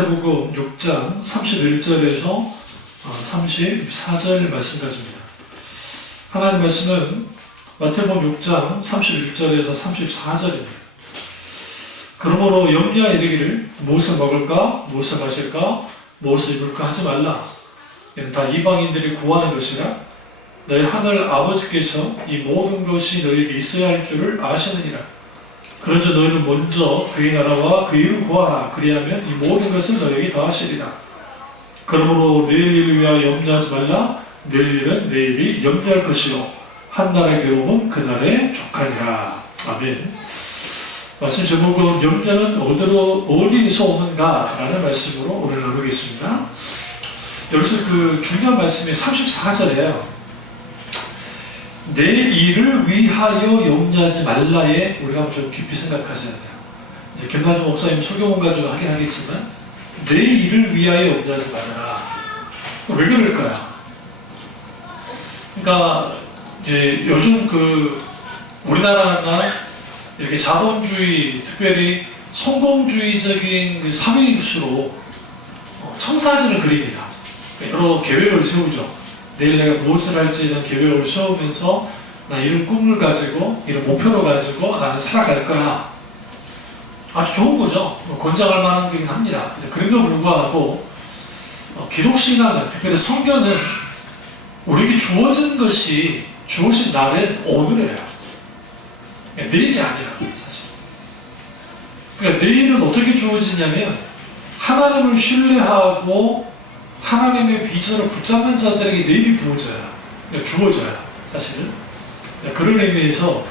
마태복음 6장 31절에서 34절 말씀 가집니다. 하나님 말씀은 마태복음 6장 31절에서 34절입니다. 그러므로 염려하여 이르기를 무엇을 먹을까, 무엇을 마실까, 무엇을 입을까 하지 말라. 이는 다 이방인들이 구하는 것이라. 너희 하늘 아버지께서 이 모든 것이 너희에게 있어야 할 줄을 아시느니라. 그러자 너희는 먼저 그의 나라와 그의 일을 구하라. 그리하면 이 모든 것을 너희에게 더하시리라. 그러므로 내일 일을 위하여 염려하지 말라. 내일 일은 내일이 염려할 것이요 한날의 괴로움은 그날에 족하리라. 아멘. 말씀 제목은 염려는 어디서 오는가? 라는 말씀으로 오늘 나누겠습니다. 여기서 그 중요한 말씀이 34절이에요. 내 일을 위하여 염려하지 말라에 우리가 좀 깊이 생각하셔야 돼요. 이제 김나주 목사님 설교문 가지고 하긴 하겠지만 내 일을 위하여 염려하지 말아라. 왜 그럴까요? 그러니까 이제 요즘 그 우리나라나 이렇게 자본주의, 특별히 성공주의적인 그 사회일수록 청사진을 그립니다. 여러 계획을 세우죠. 내일 내가 무엇을 할지 이런 계획을 세우면서 나 이런 꿈을 가지고 이런 목표를 가지고 나는 살아갈 거야. 아주 좋은 거죠. 권장할 만한 거긴 합니다. 그럼에도 불구하고 기독신앙은, 특별히 성경은 우리에게 주어진 것이, 주어진 날은 오늘이에요. 내일이 아니라고요, 사실. 그러니까 내일은 어떻게 주어지냐면 하나님을 신뢰하고 하나님의 비전을 붙잡는 자들에게 내일이 부어져요. 주어져요, 사실은. 그런 의미에서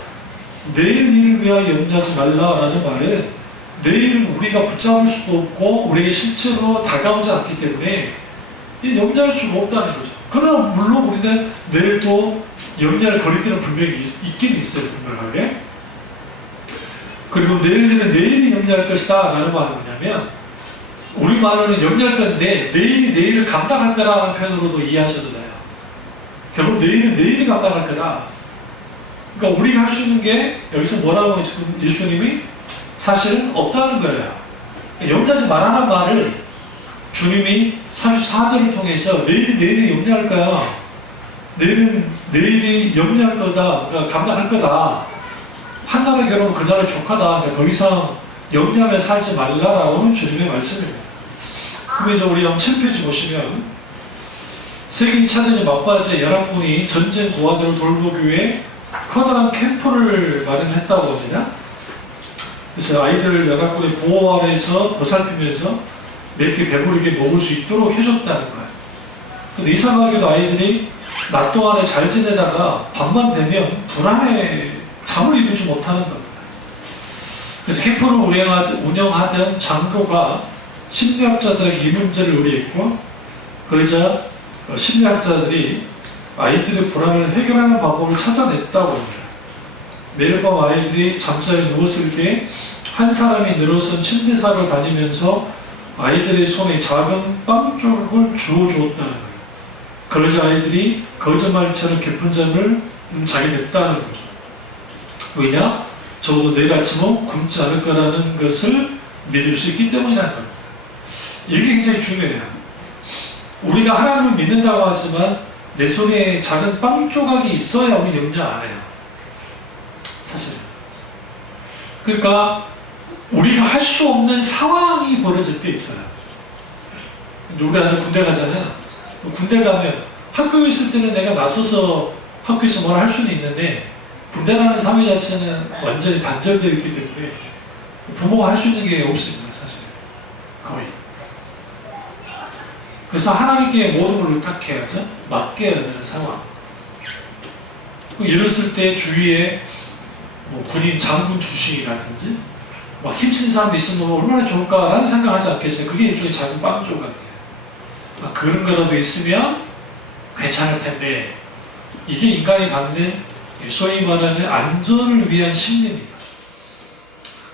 내일 일을 위하여 염려하지 말라라는 말은 내일은 우리가 붙잡을 수도 없고 우리에게 실제로 다가오지 않기 때문에 염려할 수가 없다는 거죠. 그러나 물론 우리는 내일도 염려할 거리들은 분명히 있긴 있어요, 분명하게. 그리고 내일은 내일이 염려할 것이다 라는 말은 뭐냐면 우리말로는 염려할 건데 내일이 내일을 감당할 거라는 표현으로도 이해하셔도 돼요. 결국 내일은 내일이 감당할 거다. 그러니까 우리가 할 수 있는 게 여기서 뭐라고 지금 예수님이 사실은 없다는 거예요. 염려하지 말라는 말을 주님이 34절을 통해서 내일이 염려할 거야. 내일은 내일이 염려할 거다. 그러니까 감당할 거다. 한날의 괴로움은 그날의 족하다. 그러니까 더 이상 염려하며 살지 말라라고 주님의 말씀입니다. 그럼 이제 우리 7페이지 보시면 세계 2차 대전 막바지에 연합군이 전쟁 고아들을 돌보기 위해 커다란 캠프를 마련했다고 합니다. 그래서 아이들을 연합군의 보호 아래에서 보살피면서 맵게 배부르게 먹을 수 있도록 해줬다는 거예요. 근데 이상하게도 아이들이 낮 동안에 잘 지내다가 밤만 되면 불안해 잠을 이루지 못하는 겁니다. 그래서 캠프를 운영하던 장교가 심리학자들에게 이 문제를 의뢰했고, 그러자 심리학자들이 아이들의 불안을 해결하는 방법을 찾아냈다고 합니다. 매일 밤 아이들이 잠자리 누웠을 때 한 사람이 늘어선 침대사를 다니면서 아이들의 손에 작은 빵 조각을 주워주었다는 거예요. 그러자 아이들이 거짓말처럼 깊은 잠을 자게 됐다는 거죠. 왜냐? 적어도 내일 아침은 굶지 않을 거라는 것을 믿을 수 있기 때문이라는 겁니다. 이게 굉장히 중요해요. 우리가 하나님을 믿는다고 하지만 내 손에 작은 빵 조각이 있어야 우리 염려 안 해요. 사실은. 그러니까 우리가 할 수 없는 상황이 벌어질 때 있어요. 우리가 군대 가잖아요. 군대 가면 학교에 있을 때는 내가 나서서 학교에서 뭘 할 수는 있는데 군대라는 사회 자체는 완전히 단절되어 있기 때문에 부모가 할 수 있는 게 없습니다, 사실. 거의. 그래서 하나님께 모든 걸 의탁해야죠. 맡겨야 되는 상황. 이랬을 때 주위에 군인 장군 출신이라든지 막 힘쓴 사람이 있으면 얼마나 좋을까라는 생각하지 않겠어요? 그게 일종의 작은 빵 조각이에요. 그런 거라도 있으면 괜찮을 텐데 이게 인간이 갖는 소위 말하는 안전을 위한 심리입니다.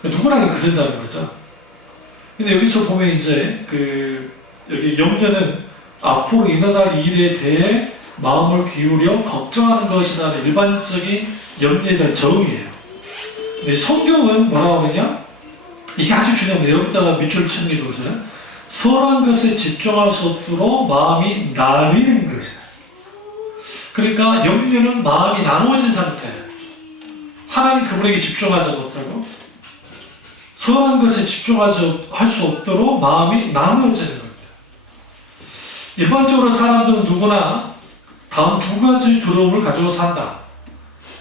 누구나 그런다는 거죠. 근데 여기서 보면 이제 여기 염려는 앞으로 일어날 일에 대해 마음을 기울여 걱정하는 것이라는 일반적인 염려에 대한 정의예요. 근데 성경은 뭐라고 하느냐? 이게 아주 중요합니다. 여기다가 밑줄을 치는 게 좋으세요. 선한 것에 집중할 수 없도록 마음이 나뉘는 것이다. 그러니까 염려는 마음이 나누어진 상태. 하나님 그분에게 집중하지 못하고 선한 것에 집중하지 할 수 없도록 마음이 나누어지는 겁니다. 일반적으로 사람들은 누구나 다음 두 가지 두려움을 가지고 산다.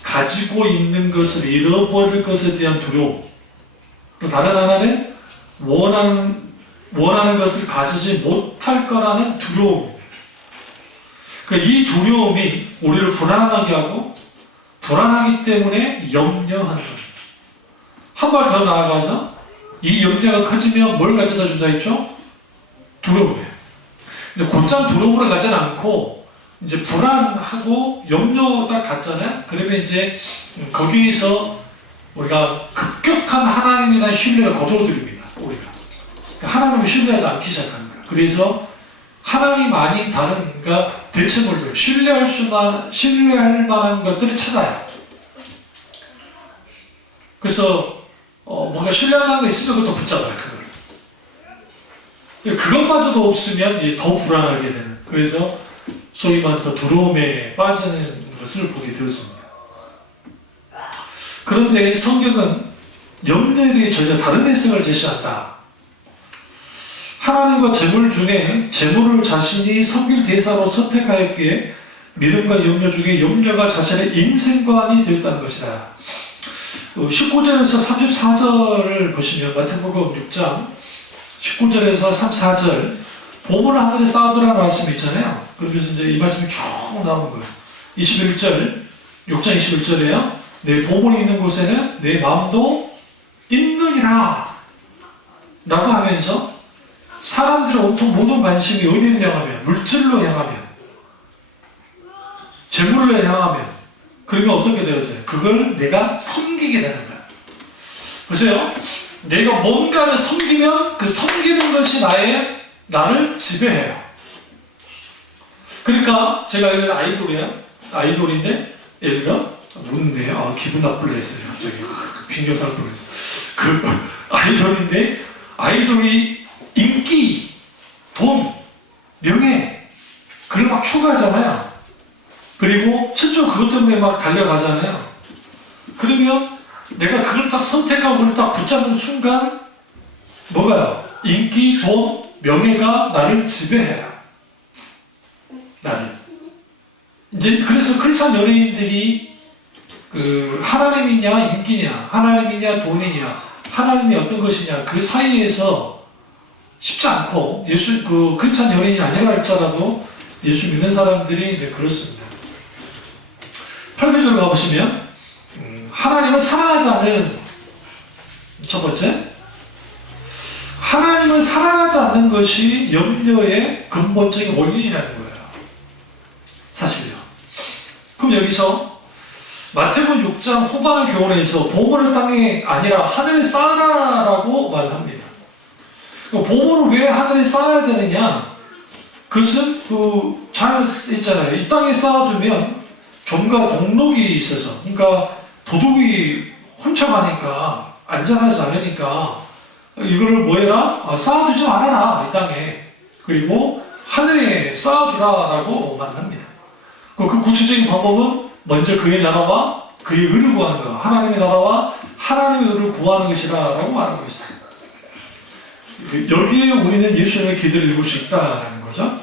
가지고 있는 것을 잃어버릴 것에 대한 두려움. 또 다른 하나는 원하는 것을 가지지 못할 거라는 두려움. 그러니까 이 두려움이 우리를 불안하게 하고 불안하기 때문에 염려하는 겁니다. 한 발 더 나아가서 이 염려가 커지면 뭘 가져다 준다 했죠? 두려움이에요. 근데 곧장 두려움으로 가지는 않고 이제 불안하고 염려가 갔잖아요. 그러면 이제 거기에서 우리가 급격한 하나님에 대한 신뢰를 거둬들입니다. 우리가 하나님을 신뢰하지 않기 시작하는 거예요. 그래서 하나님 아닌 다른, 그러니까 대체물들, 신뢰할 만한 것들을 찾아요. 그래서 뭔가 신뢰할 만한 거 있으면 그것도 붙잡아요. 그것마저도 없으면 더 불안하게 되는. 그래서 소위 말해서 두려움에 빠지는 것을 보게 되었습니다. 그런데 성경은 염려에 대해 전혀 다른 해석을 제시한다. 하나님과 재물 중에 재물을 자신이 섬길 대사로 선택하였기에 믿음과 염려 중에 염려가 자신의 인생관이 되었다는 것이다. 19절에서 34절을 보시면 마태복음 6장 19절에서 34절 보물 하늘에 쌓아두라는 말씀이 있잖아요. 그러면서 이제 이 말씀이 쭉 나오는 거예요. 21절 6장 21절에요. 내 보물이 있는 곳에는 내 마음도 있느니라 라고 하면서 사람들의 온통 모든 관심이 어디를 향하면 물질로 향하면 재물로 향하면 그러면 어떻게 되어져요? 그걸 내가 섬기게 되는 거예요. 보세요. 내가 뭔가를 섬기면 그 섬기는 것이 나를 지배해요. 그러니까 제가 이거 아이돌이에요. 아이돌인데 예를 들어 묻네요. 기분 나쁠 했어요. 갑자기 빙교살 뻔했어요. 그 아이돌인데 아이돌이 인기, 돈, 명예 그걸 막 추구하잖아요. 그리고 실제로 그것 때문에 막 달려가잖아요. 그러면 내가 그걸 딱 선택하고 그걸 딱 붙잡는 순간 뭐가요? 인기, 돈, 명예가 나를 지배해요. 나를. 이제 그래서 크리스찬 연예인들이 하나님이냐 인기냐, 하나님이냐 돈이냐, 하나님이 어떤 것이냐 그 사이에서 쉽지 않고 크리스찬 연예인이 아니라 할지라도 예수 믿는 사람들이 이제 그렇습니다. 8절로 가보시면 하나님을 사랑하지 않은 첫 번째 하나님을 사랑하지 않는 것이 염려의 근본적인 원인이라는 거예요. 사실요. 그럼 여기서 마태복음 6장 후반을 교훈해서 보물을 땅에 아니라 하늘에 쌓아라라고 말합니다. 보물을 왜 하늘에 쌓아야 되느냐? 그것은 잘 있잖아요. 이 땅에 쌓아두면 좀과 동록이 있어서, 그러니까 도둑이 훔쳐가니까 안전하지 않으니까 이거를 뭐해라? 쌓아두지 말아라 이 땅에. 그리고 하늘에 쌓아두라라고 말합니다. 그 구체적인 방법은 먼저 그의 나라와 그의 의를 구하는 것, 하나님의 나라와 하나님의 의를 구하는 것이라고 말하고 있어요. 여기에 우리는 예수님의 기대를 이룰 수 있다는 거죠.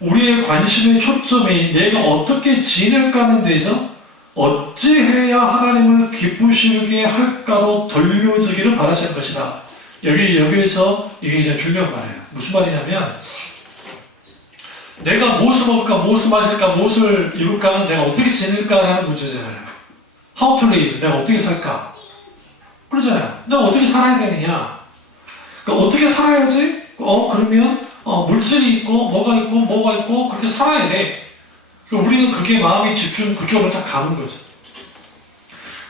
우리의 관심의 초점이 내가 어떻게 지낼까 하는 데서 어찌해야 하나님을 기쁘시게 할까로 돌려지기를 바라시는 것이다. 여기에서 이게 이제 중요한 말이에요. 무슨 말이냐면 내가 무엇을 먹을까, 무엇을 마실까, 무엇을 입을까는 내가 어떻게 지낼까라는 문제잖아요. How to live, 내가 어떻게 살까? 그러잖아요. 내가 어떻게 살아야 되느냐? 그러니까 어떻게 살아야지? 그러면 물질이 있고 뭐가 있고 그렇게 살아야 돼. 우리는 그게 마음이 집중 그쪽으로 딱 가는 거죠.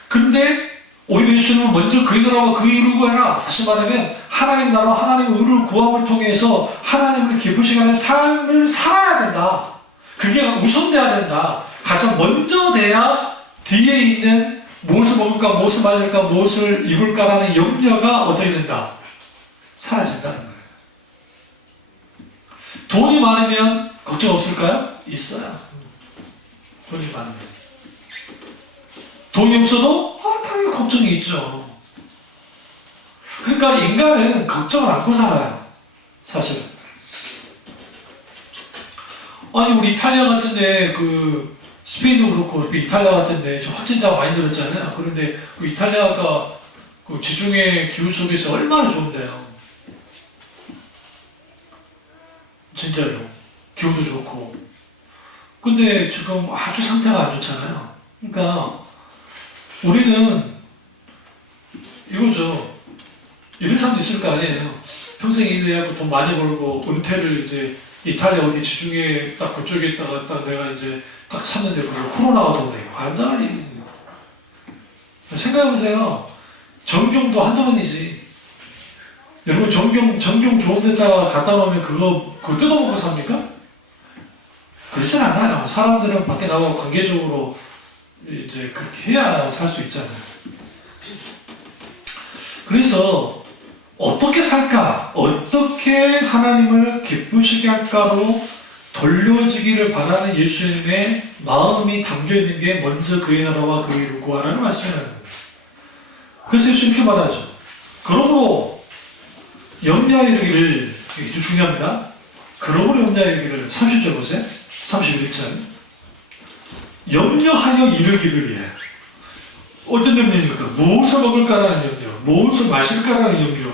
근데 오히려 예수님은 먼저 그의 나라와 그의 의를 구하라. 다시 말하면 하나님 나라와 하나님의 의를 구함을 통해서 하나님을 기쁘시게 하는 삶을 살아야 된다. 그게 우선돼야 된다. 가장 먼저 돼야 뒤에 있는 무엇을 먹을까, 무엇을 마실까, 무엇을 입을까라는 염려가 어떻게 된다? 사라진다는 거예요. 돈이 많으면 걱정 없을까요? 있어요. 돈이 많으면. 돈이 없어도 당연히 걱정이 있죠. 그러니까 인간은 걱정을 안고 살아요. 사실은. 아니 우리 이탈리아 같은데 스페인도 그렇고 이탈리아 같은데 확진자가 많이 늘었잖아요. 그런데 이탈리아가 지중해 기후 속에서 얼마나 좋은데요. 진짜요. 기후도 좋고. 근데 지금 아주 상태가 안 좋잖아요. 그러니까 우리는 이거죠. 이런 사람도 있을 거 아니에요. 평생 일해갖고 돈 많이 벌고 은퇴를 이제 이탈리아 어디 지중해 딱 그쪽에 있다가 딱 내가 이제 딱 샀는데 코로나가 도네. 환장할 일이지. 생각해보세요. 전경도 한두 번이지. 여러분 전경 좋은 데다가 갖다 놓으면 그거 뜯어먹고 삽니까? 그렇진 않아요. 사람들은 밖에 나가고 관계적으로 이제 그렇게 해야 살 수 있잖아요. 그래서 어떻게 살까? 어떻게 하나님을 기쁘시게 할까로 돌려지기를 바라는 예수님의 마음이 담겨있는 게 먼저 그의 나라와 그의 일을 구하라는 말씀이라는 거예요. 그래서 예수님 이렇게 말하죠. 그러므로 염려하기를, 이게 중요합니다. 그러므로 염려하기를 30절 보세요. 31절. 염려하여 이르기를 위해. 어떤 염려입니까? 무엇을 먹을까라는 염려, 무엇을 마실까라는 염려,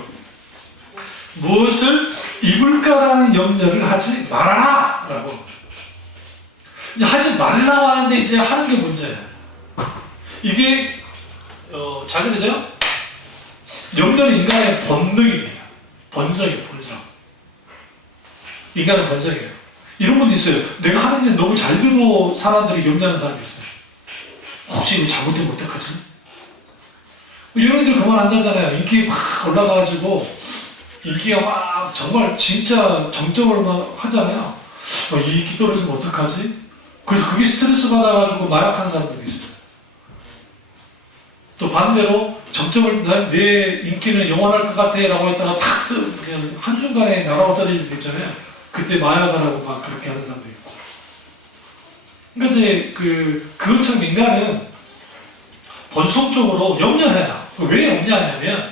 무엇을 입을까라는 염려를 하지 말아라! 라고. 하지 말라고 하는데 이제 하는 게 문제예요. 이게, 잘 들으세요? 염려는 인간의 본능입니다. 본성이에요, 본성. 인간은 본성이에요. 이런 분도 있어요. 내가 하는 일 너무 잘 돼도 사람들이 염려하는 사람이 있어요. 혹시 이거 잘못되면 어떡하지? 이런 애들 그만 안 되잖아요. 인기 막 올라가가지고 인기가 막 정말 진짜 정점을 막 하잖아요. 이 인기 떨어지면 어떡하지? 그래서 그게 스트레스 받아가지고 마약하는 사람들도 있어요. 또 반대로 정점을 내 인기는 영원할 것 같아 라고 했다가 탁 그냥 한순간에 날아가 떨어질 때 있잖아요. 그때 마약을 하고 막 그렇게 하는 사람도 있고. 그러니까 이제 그것처럼 인간은 본성적으로 염려해요. 왜 염려하냐면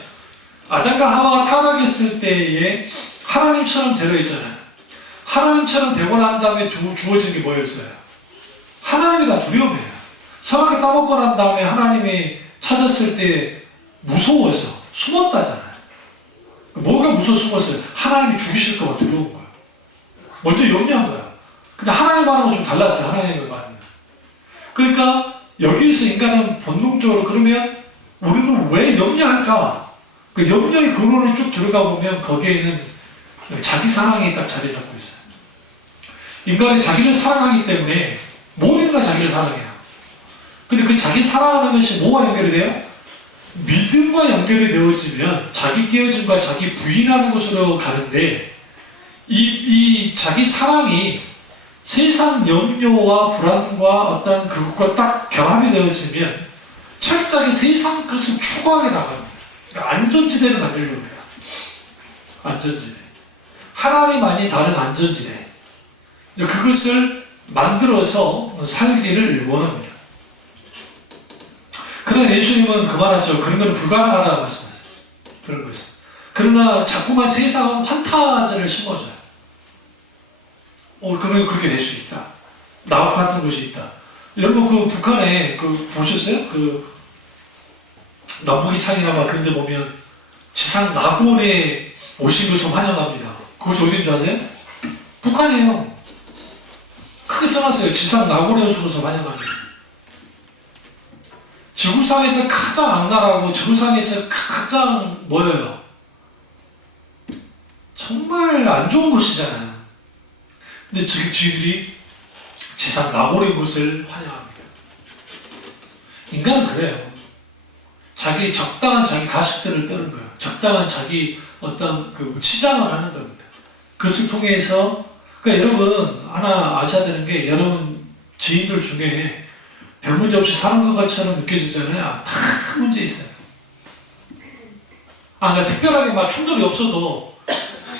아담과 하와가 타락했을 때에 하나님처럼 되어 있잖아요. 하나님처럼 되고 난 다음에 주어진 게 뭐였어요? 하나님이 다 두려움이에요. 선악을 따먹고 난 다음에 하나님이 찾았을 때 무서워서 숨었다잖아요. 뭐가 무서워 숨었어요? 하나님이 죽이실 거가 두려운 거예요. 먼저 염려한 거야. 근데 하나님하고는 좀 달랐어요. 하나님의 말은. 그러니까 여기에서 인간은 본능적으로 그러면 우리는 왜 염려할까? 그 염려의 근원을 쭉 들어가 보면 거기에는 자기 사랑이 딱 자리 잡고 있어요. 인간이 자기를 사랑하기 때문에 모든 걸 자기를 사랑해요. 근데 그 자기 사랑하는 것이 뭐와 연결이 돼요? 믿음과 연결이 되어지면 자기 깨어짐과 자기 부인하는 것으로 가는데 이 자기 사랑이 세상 염려와 불안과 어떤 그것과 딱 결합이 되어지면 철저하게 세상 것을 추구하게 나갑니다. 그러니까 안전지대를 만들려고 해요. 안전지대. 하나님 아닌 다른 안전지대. 그것을 만들어서 살기를 원합니다. 그러나 예수님은 그만하죠. 그런 건 불가능하다고 말씀하셨어요. 그런 것은. 그러나 자꾸만 세상은 판타지를 심어줘요. 그러면 그렇게 될 수 있다. 나옥 같은 곳이 있다. 여러분 북한에 보셨어요? 남북이 창이나 그런데 보면 지상 낙원에 오신 것을 환영합니다. 그것이 어딘 줄 아세요? 북한이에요. 크게 써놨어요. 지상 낙원에 오신 것을 환영합니다. 지구상에서 가장 악랄하고 지구상에서 가장 뭐예요? 정말 안 좋은 곳이잖아요. 근데 지들이 지상 낙원의 곳을 환영합니다. 인간은 그래요. 적당한 자기 가식들을 떠는 거예요. 적당한 자기 어떤 치장을 하는 겁니다. 그것을 통해서, 그러니까 여러분, 하나 아셔야 되는 게, 여러분 지인들 중에 별 문제 없이 사는 것처럼 느껴지잖아요. 다 문제 있어요. 그러니까 특별하게 막 충돌이 없어도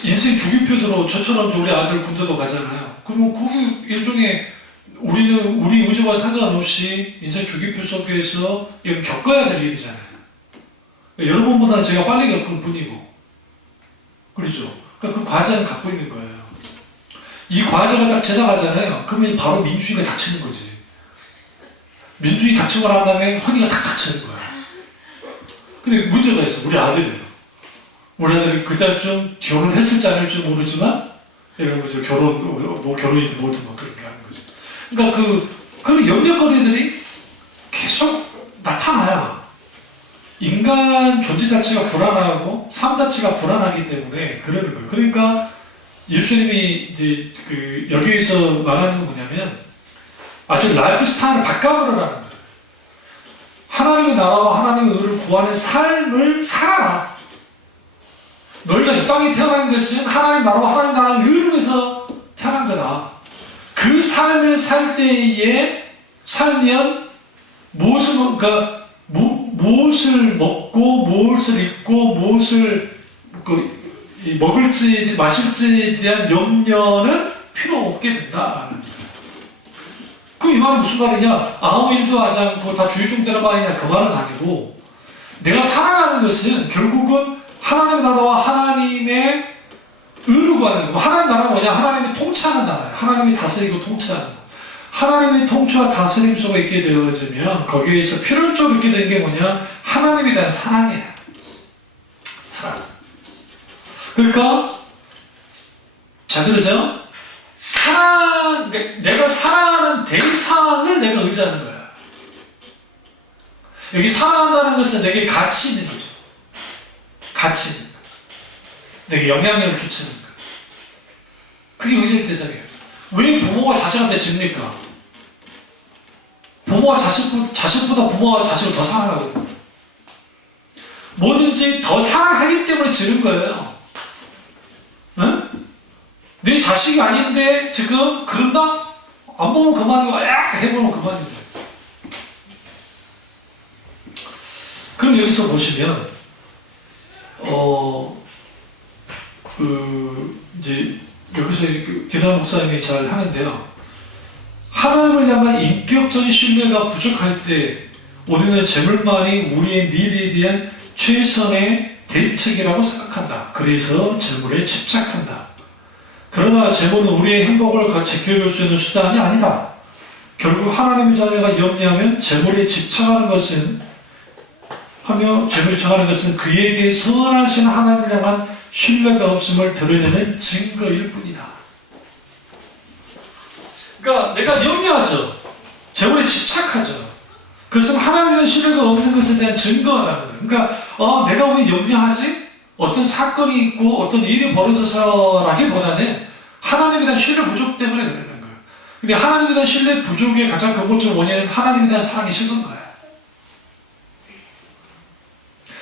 인생 주기표대로 저처럼 우리 아들 군대도 가잖아요. 그러면 거기 일종의 우리는 우리 의지와 상관없이 인생 주기표 속에서 이걸 겪어야 될 일이잖아요. 여러분보다는 제가 빨리 겪을 뿐이고, 그렇죠? 그러니까 그 과제는 갖고 있는 거예요. 이 과제가 딱 지나가잖아요. 그러면 바로 민주주의가 닥치는 거지. 민주주의 닥치고 난 다음에 허니가 탁 닥치는 거야. 근데 문제가 있어. 우리 아들이에요. 우리 아들이 그때쯤 결혼을 했을지 안 했을지 모르지만, 이런 거죠. 결혼이든 뭐든 뭐 그렇게 하는 거죠. 그러니까 그런 염려거리들이 계속 나타나요. 인간 존재 자체가 불안하고 삶 자체가 불안하기 때문에 그러는 거예요. 그러니까 예수님이 이제 여기에서 말하는 건 뭐냐면 아주 라이프 스타일을 바꿔보라는 거예요. 하나님의 나라와 하나님의 의를 구하는 삶을 살아라. 너희가 이 땅에 태어난 것은 하나님 나라와 하나님 나라의 의를 위해서 태어난 거다. 그 삶을 살 때에 살면 무엇을 먹고 무엇을 입고 무엇을 먹을지 마실지에 대한 염려는 필요 없게 된다. 그럼 이 말은 무슨 말이냐? 아무 일도 하지 않고 다 주의종되는 말이냐? 그 말은 아니고 내가 살아가는 것은 결국은 하나님 나라와 하나님의 의를 구하는 거고, 하나님 나라는 뭐냐? 하나님이 통치하는 나라예요. 하나님이 다스리고 통치하는 거. 하나님의 통치와 다스림 속에 있게 되어지면 거기에서 필연적으로 있게 되는 게 뭐냐? 하나님에 대한 사랑이에요. 사랑. 그러니까 잘 들으세요? 내가 사랑하는 대상을 내가 의지하는 거야. 여기 사랑한다는 것은 내게 가치 있는 거죠. 가치 있는 거. 내게 영향력을 끼치는 거. 그게 의지의 대상이에요. 왜 부모가 자식한테 집니까? 부모가 자식보다 부모가 자식을 더 사랑하거든요. 뭐든지 더 사랑하기 때문에 지는 거예요. 응? 내 자식이 아닌데 지금 그런다? 안 보면 그만이고 해보면 그만이죠. 그럼 여기서 보시면 이제 여기서 기도하는 목사님이 잘 하는데요. 하나님을 향한 인격적인 신뢰가 부족할 때 우리는 재물만이 우리의 미래에 대한 최선의 대책이라고 생각한다. 그래서 재물에 집착한다. 그러나 재물은 우리의 행복을 지켜줄 수 있는 수단이 아니다. 결국 하나님의 자녀가 염려하면 재물에 집착하는 것은 그에게 선하신 하나님을 향한 신뢰가 없음을 드러내는 증거일 뿐이다. 그러니까 내가 염려하죠. 재물에 집착하죠. 그것은 하나님에 대한 신뢰가 없는 것에 대한 증거라는 거예요. 그러니까 내가 왜 염려하지? 어떤 사건이 있고 어떤 일이 벌어져서라기보다는 하나님에 대한 신뢰 부족 때문에 그러는 거예요. 근데 하나님에 대한 신뢰 부족의 가장 근본적 원인은 하나님에 대한 사랑이 식은 거예요.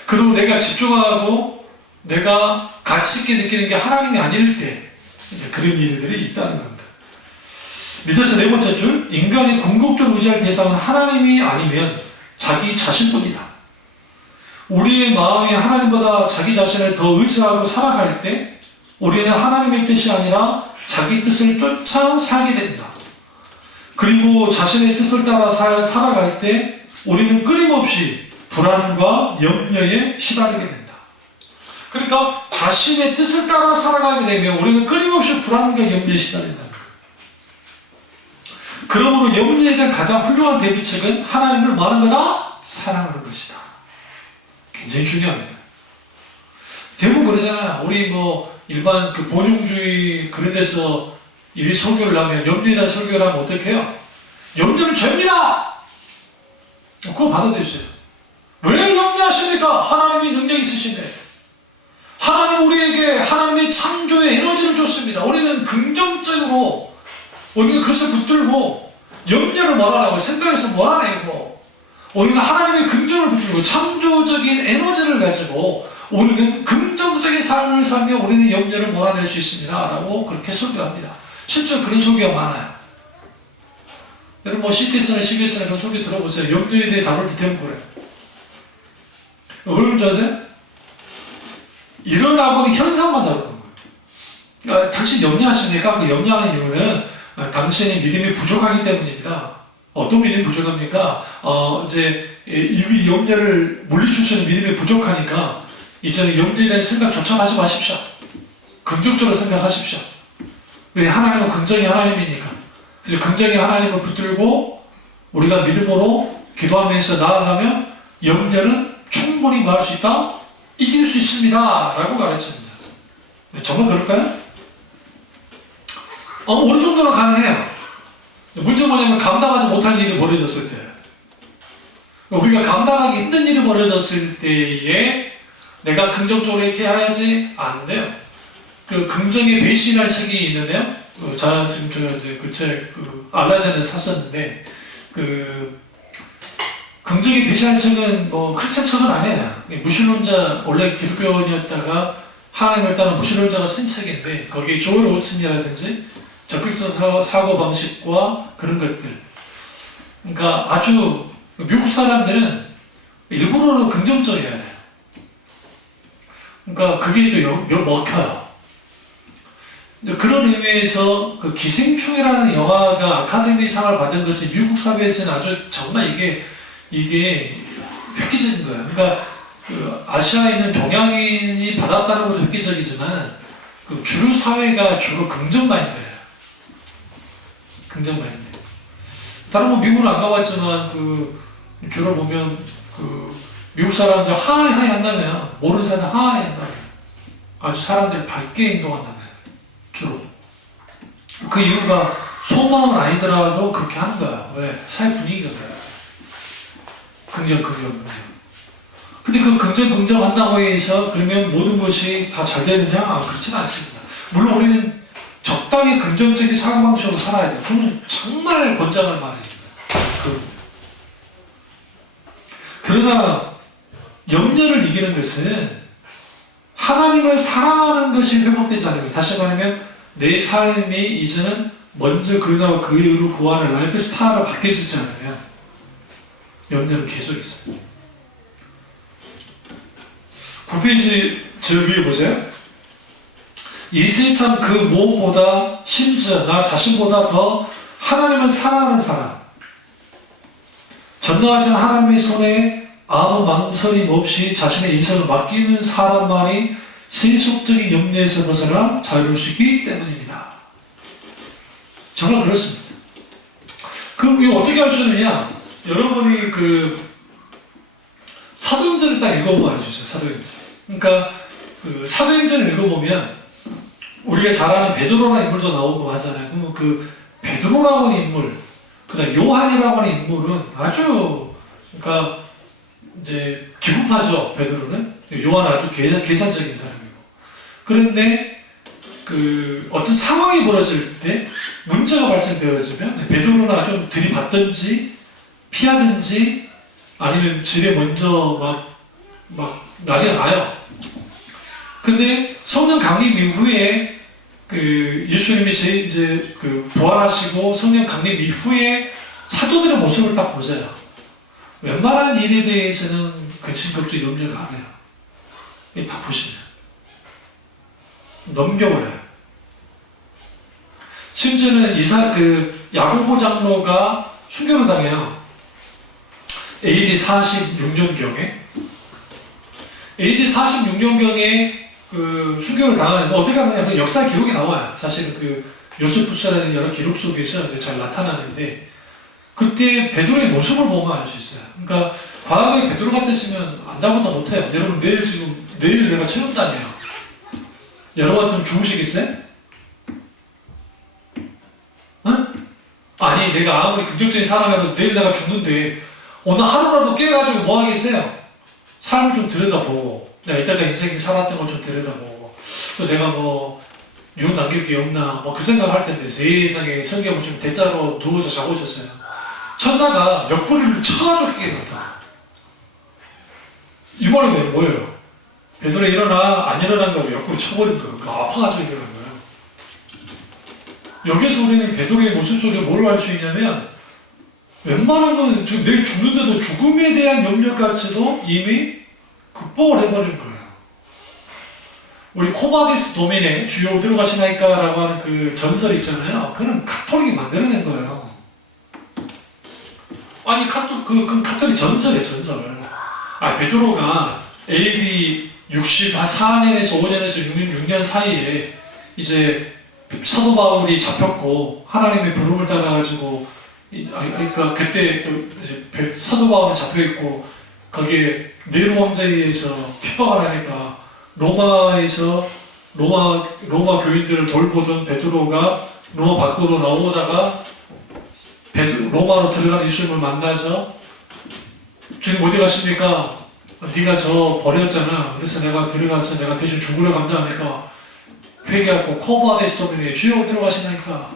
그리고 내가 집중하고 내가 가치 있게 느끼는 게 하나님이 아닐 때 이제 그런 일들이 있다는 겁니다. 밑에서 네 번째 줄, 인간이 궁극적으로 의지할 대상은 하나님이 아니면 자기 자신뿐이다. 우리의 마음이 하나님보다 자기 자신을 더 의지하고 살아갈 때 우리는 하나님의 뜻이 아니라 자기 뜻을 쫓아 살게 된다. 그리고 자신의 뜻을 따라 살아갈 때 우리는 끊임없이 불안과 염려에 시달리게 된다. 그러니까 자신의 뜻을 따라 살아가게 되면 우리는 끊임없이 불안과 염려에 시달린다. 그러므로 염려에 대한 가장 훌륭한 대비책은 하나님을 뭐하는 거다? 사랑하는 것이다. 굉장히 중요합니다. 대부분 그러잖아요. 우리 일반 본용주의 그런 데서 이 설교를 하면 염려에 대한 설교를 하면 어떻게 해요? 염려는 죄입니다! 그거 받아들였어요. 왜 염려하십니까? 하나님이 능력 있으신데. 하나님 우리에게 하나님의 창조의 에너지를 줬습니다. 우리는 긍정적으로 우리는 그것을 붙들고 염려를 몰아내고 생각에서 몰아내고 우리는 하나님의 긍정을 붙들고 창조적인 에너지를 가지고 우리는 긍정적인 삶을 살며 우리는 염려를 몰아낼 수 있습니다. 라고 그렇게 설교합니다. 실제로 그런 설교가 많아요. 여러분 CTS나 CBS나 그런 설교 들어보세요. 염려에 대해 다룰 때 대부분 그래요. 왜 그런지 아세요? 일어나고 있는 현상만 다루는 거예요. 당신 염려하십니까? 그 염려하는 이유는 당신의 믿음이 부족하기 때문입니다. 어떤 믿음이 부족합니까? 이 염려를 물리칠 수 있는 믿음이 부족하니까 이제는 염려에 대한 생각조차 하지 마십시오. 긍정적으로 생각하십시오. 왜? 하나님은 긍정의 하나님이니까. 그래서 긍정의 하나님을 붙들고 우리가 믿음으로 기도하면서 나아가면 염려는 충분히 막을 수 있다, 이길 수 있습니다 라고 가르칩니다. 정말 그럴까요? 어느 정도는 가능해요. 문제는 뭐냐면 감당하지 못할 일이 벌어졌을 때, 우리가 감당하기 힘든 일이 벌어졌을 때에 내가 긍정적으로 이렇게 해야지 안 돼요. 그 긍정의 배신할 책이 있는데요. 제가 지금 그 책 알라딘을 샀었는데, 그 긍정의 배신할 책은 뭐 크리스찬 책은 아니에요. 무신론자, 원래 기독교인이었다가 하나님을 따른 무신론자가 쓴 책인데, 거기에 조엘 오튼이라든지 적극적 사고방식과 그런 것들, 그러니까 아주 미국 사람들은 일부러는 긍정적이어야 돼요. 그러니까 그게 또 먹혀요. 그런 의미에서 그 기생충이라는 영화가 아카데미상을 받은 것이 미국 사회에서는 아주 정말 이게 획기적인 거예요. 그러니까 그 아시아에 있는 동양인이 받았다는 것도 획기적이지만 그 주류 사회가 주로 긍정 마인드예요. 긍정 마인드. 다른 뭐 미국은 안 가봤지만 그 주로 보면 그 미국 사람들 하이 한다면 모르는 사람 하이 한다면 아주 사람들이 밝게 행동한다면 주로 그 이유가 소망은 아니더라도 그렇게 하는 거야. 왜? 사회 분위기가 그래. 긍정. 근데 그 긍정 한다고 해서 그러면 모든 것이 다 잘 되느냐? 그렇지는 않습니다. 물론 우리는 적당히 긍정적인 사고방식으로 살아야 돼요. 그건 정말 권장할 말입니다. 그러나 염려를 이기는 것은 하나님을 사랑하는 것이 회복되지 않으면, 다시 말하면 내 삶이 이제는 먼저 그나마 그 이후로 구하는 라이프 스타일로 바뀌어지지 않으면 염려는 계속 있어요. 9페이지 저 위에 보세요. 이 세상 그 무엇보다 심지어 나 자신보다 더 하나님을 사랑하는 사람, 전능하신 하나님의 손에 아무 망설임 없이 자신의 인생을 맡기는 사람만이 세속적인 염려에서 벗어나 자유로울 수 있기 때문입니다. 정말 그렇습니다. 그럼 이거 어떻게 할 수 있느냐? 여러분이 그 사도행전을 딱 읽어보면 알죠. 사도행전. 그러니까 그 사도행전을 읽어보면 우리가 잘 아는 베드로라는 인물도 나오고 하잖아요. 그럼 그 베드로라고 하는 인물, 그다음 요한이라고 하는 인물은 아주, 그러니까 이제 기구파죠. 베드로는. 요한은 아주 계산적인 사람이고. 그런데 그 어떤 상황이 벌어질 때 문제가 발생되어지면 베드로는 아주 들이받든지 피하든지 아니면 집에 먼저 막 난리가 나요. 근데 성령 강림 이후에 그 예수님이 이제 그 부활하시고 성령 강림 이후에 사도들의 모습을 딱 보세요. 웬만한 일에 대해서는 근심걱정 염려가 안 해요. 다 보시면 넘겨버려요. 심지어는 야고보 장로가 순교를 당해요. AD 46년경에 그 순교를 당하는, 어떻게 하느냐, 그 역사 기록이 나와요. 사실은 그 요세푸스라는 여러 기록 속에서 이제 잘 나타나는데, 그때 베드로의 모습을 보면 알 수 있어요. 그러니까 과거에 베드로 같았으면 안다고도 못해요. 여러분 내일 내가 체험단이에요. 여러분 같으면 죽으시겠어요? 응? 아니 내가 아무리 긍정적인 사람이라도 내일 내가 죽는데 오늘 하루라도 깨가지고 뭐 하겠어요? 삶을 좀 들여다보고, 내가 이때까지 인생에 살았던 걸 좀 들여다보고, 또 내가 뭐 유언 남길 게 없나 뭐 그 생각할 텐데, 세상에 성경 보시면 대자로 누워서 자고 있었어요. 천사가 옆구리를 쳐가지고 깨겠다. 이번에 왜 뭐예요? 베드로 일어나, 안 일어난다고 옆구리 쳐버린 거예요. 그러니까 아파가지고 일어난 거예요. 여기서 우리는 베드로의 모습 속에 뭘 알 수 있냐면, 웬만한 건 내일 죽는데도 죽음에 대한 염려까지도 이미 극복을 해버린 거예요. 우리 코바디스 도민의 주요 어디로 가시나이까 라고 하는 그 전설 있잖아요. 그는 카톨릭이 만들어낸 거예요. 아니 그 카톨릭 전설이에요, 전설. 베드로가 AD 64년에서 5년에서 6년 사이에 이제 사도 바울이 잡혔고 하나님의 부름을 따라가지고 그러니까 그때 이제 사도 바울이 잡혀있고 거기에 네로 왕자에 의해서 핍박을 하니까 로마에서 로마 교인들을 돌보던 베드로가 로마 밖으로 나오다가 로마로 들어간 예수님을 만나서 주님 어디 가십니까? 네가 저 버렸잖아. 그래서 내가 들어가서 내가 대신 죽으러 간다 하니까 회개하고 코바데스 도민이 주여 어디로 가시나이까?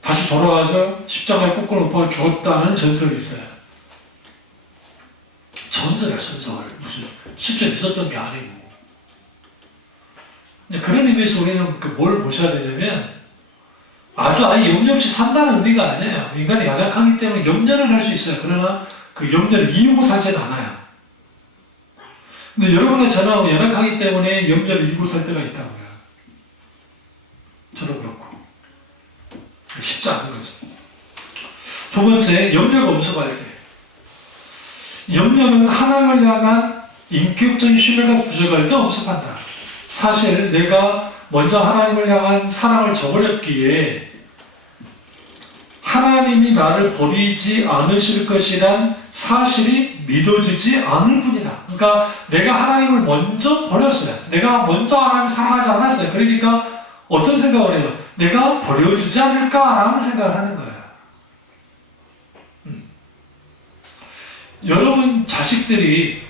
다시 돌아가서 십자가에 꽂고 높아 죽었다는 전설이 있어요. 전설이야, 전설. 무슨 실제 있었던 게 아니고. 그런 의미에서 우리는 뭘 보셔야 되냐면 아예 염려 없이 산다는 의미가 아니에요. 인간이 연약하기 때문에 염려는 할 수 있어요. 그러나 그 염려를 이유고 살지는 않아요. 근데 여러분의 저는 연약하기 때문에 염려를 이유고 살 때가 있다고요. 저도 그렇고. 쉽지 않은 거죠. 두 번째, 염려가 엄습할 때. 염려는 하나님을 향한 인격적인 신뢰가 부족할 때 엄습한다. 사실 내가 먼저 하나님을 향한 사랑을 저버렸기에 하나님이 나를 버리지 않으실 것이란 사실이 믿어지지 않을 뿐이다. 그러니까 내가 하나님을 먼저 버렸어요. 내가 먼저 하나님을 사랑하지 않았어요. 그러니까 어떤 생각을 해요? 내가 버려지지 않을까라는 생각을 하는 거예요. 여러분 자식들이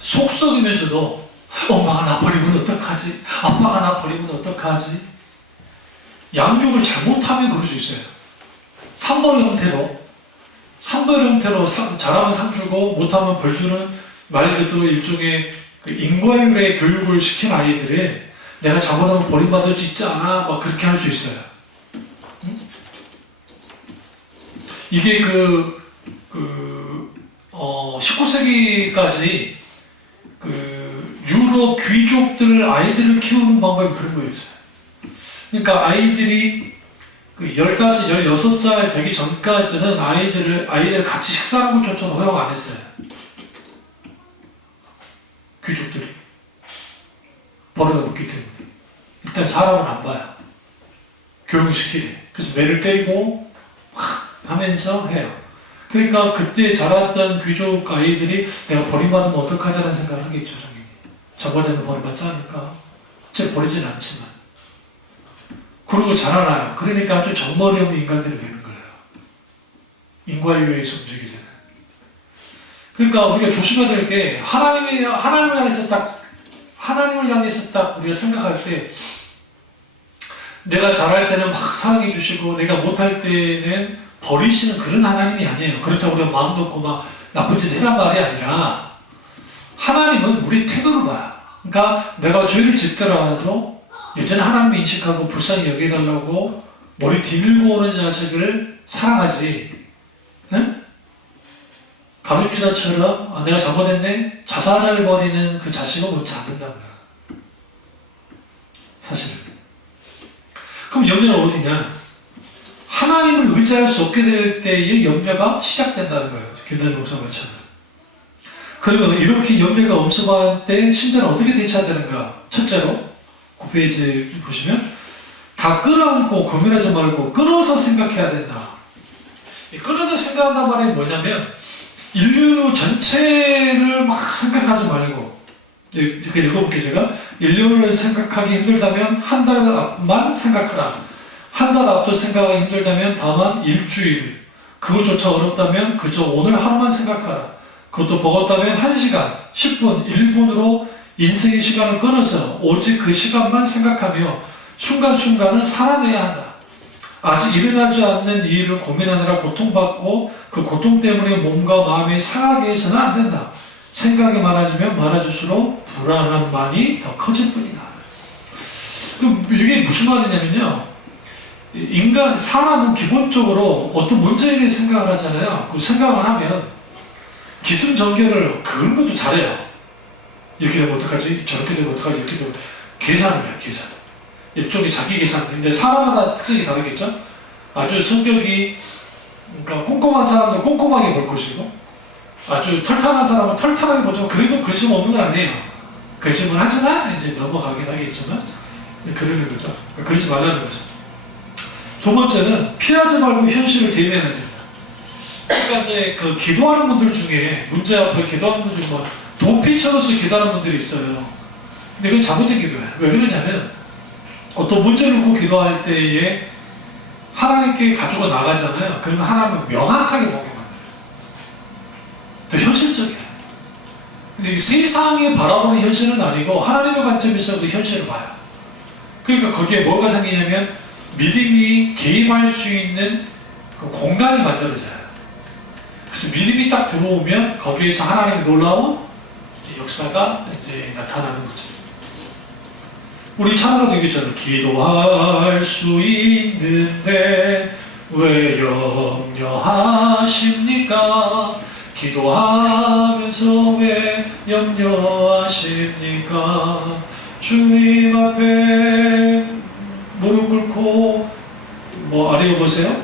속썩이면서도 엄마가 나 버리면 어떡하지? 아빠가 나 버리면 어떡하지? 양육을 잘못하면 그럴 수 있어요. 3번 형태로 잘하면 상 주고 못하면 벌 주는 말 그대로 일종의 그 인과율의 교육을 시킨 아이들은 내가 잘못하면 버림받을 수 있지 않아? 막 그렇게 할 수 있어요. 응? 이게 19세기까지 유럽 귀족들 아이들을 키우는 방법이 그런 거였어요. 그러니까 아이들이 15, 16살 되기 전까지는 아이들을 같이 식사하는 것조차도 허용 안 했어요. 귀족들이. 버려다 놓기 때문에. 일단 사람은 안 봐요. 교육을 시키래. 그래서 매를 때리고 막 하면서 해요. 그러니까 그때 자랐던 귀족 아이들이 내가 버림받으면 어떡하자는 생각을 하겠죠. 당연히. 저번에는 버림받지 않을까? 제 버리진 않지만. 그러고 자라나요. 그러니까 아주 정머리 없는 인간들이 되는 거예요. 인과유에서 움직이잖아요. 그러니까 우리가 조심해야 될 게 하나님을 향해서 딱 우리가 생각할 때 내가 잘할 때는 막 사랑해 주시고 내가 못할 때는 버리시는 그런 하나님이 아니에요. 그렇다고 우리가 마음 놓고 막 나쁜 짓 해란 말이 아니라 하나님은 우리 태도를 봐요. 그러니까 내가 죄를 짓더라도 여전히 하나님을 인식하고 불쌍히 여겨달라고 머리 뒤밀고 오는 자식을 사랑하지. 응? 가룟유다처럼 내가 잘못했네? 자살을 벌이는 그 자식은 못지 않는다는 거야. 사실은. 그럼 염려는 어디냐? 하나님을 의지할 수 없게 될 때의 염려가 시작된다는 거예요. 김단일 목사가 말처럼. 그러면 이렇게 염려가 엄습할 때 신자는 어떻게 대처해야 되는가? 첫째로 9페이지 보시면 다 끌어안고 고민하지 말고 끊어서 생각해야 된다. 이 끊어서 생각한단 말이 뭐냐면 인류 전체를 막 생각하지 말고 이렇게 읽어볼게요. 제가 인류를 생각하기 힘들다면 한 달 앞만 생각하라. 한 달 앞도 생각하기 힘들다면 다만 일주일, 그것조차 어렵다면 그저 오늘 하루만 생각하라. 그것도 버겁다면 1시간, 10분, 1분으로 인생의 시간을 끊어서 오직 그 시간만 생각하며 순간순간을 살아내야 한다. 아직 일어나지 않는 이 일을 고민하느라 고통받고 그 고통 때문에 몸과 마음이 상하게 해서는 안 된다. 생각이 많아지면 많아질수록 불안함만이 더 커질 뿐이다. 그럼 이게 무슨 말이냐면요. 사람은 기본적으로 어떤 문제에 대해 생각을 하잖아요. 그 생각을 하면 기승전결을 그런 것도 잘해요. 이렇게 되면 어떡하지? 저렇게 되면 어떡하지? 이렇게 되면 계산을 해요. 계산. 일종의 자기 계산. 근데 사람마다 특성이 다르겠죠? 아주 성격이 그러니까 꼼꼼한 사람은 꼼꼼하게 볼 것이고 아주 털털한 사람은 털털하게 보지만 그래도 그 질문 없는 건 아니에요. 그 질문 하지만 이제 넘어가긴 하겠지만 그러는 거죠. 그러지 말라는 거죠. 두 번째는 피하지 말고 현실을 대면해야 됩니다. 그러니까 이제 그 기도하는 분들 중에 문제 앞에 기도하는 분들 중에 뭐 도피처로서 기도하는 분들이 있어요. 근데 그건 잘못된 기도예요. 왜 그러냐면 어떤 문제를 놓고 기도할 때에 하나님께 가지고 나가잖아요. 그러면 하나님은 명확하게 보게 만들어요. 더 현실적이에요. 근데 세상에 바라보는 현실은 아니고 하나님의 관점에서도 현실을 봐요. 그러니까 거기에 뭐가 생기냐면 믿음이 개입할 수 있는 그 공간이 만들어져요. 그래서 믿음이 딱 들어오면 거기에서 하나님의 놀라운 역사가 이제 나타나는 거죠. 우리 찬양도 얘기했잖아요. 기도할 수 있는데 왜 염려하십니까? 기도하면서 왜 염려하십니까? 주님 앞에 무릎 꿇고 뭐 아래 보세요?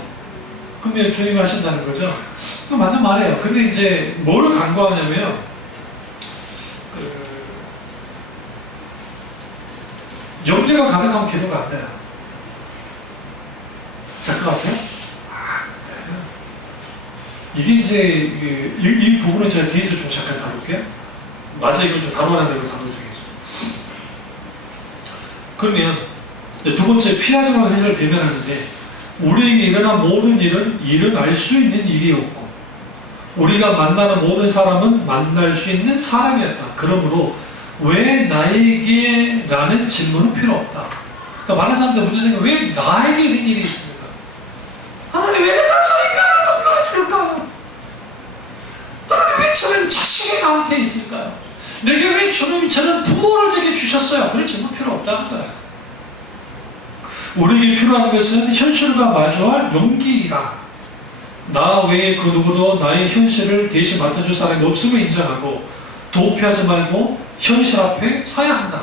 그러면 주님이 하신다는 거죠. 맞는 말이에요. 근데 이제 뭐를 간과하냐면 염려가 가득하면 기도가 안 돼요. 될 것 같아요? 이게 이제 이 부분은 제가 뒤에서 좀 잠깐 다룰게요. 맞아, 이걸 좀 다뤄야 한다고 다룰 수 있어요. 그러면 두 번째 피하지 말고 현실을 대면하는데 우리에게 일어난 모든 일은 일어날 수 있는 일이었고 우리가 만나는 모든 사람은 만날 수 있는 사람이었다. 그러므로 왜 나에게 라는 질문은 필요 없다. 그러니까 많은 사람들 문제 생겨 왜 나에게 이런 일이 있습니까? 하나님 왜 내가 저 인간을 만나있을까요? 하나님 왜 저런 자식이 나한테 있을까요? 내게 왜 주님이 저런 부모를 제게 주셨어요? 그런 질문 필요 없다는 거야. 우리에게 필요한 것은 현실과 마주할 용기이다. 나 외에 그 누구도 나의 현실을 대신 맡아줄 사람이 없음을 인정하고 도피하지 말고 현실 앞에 서야 한다.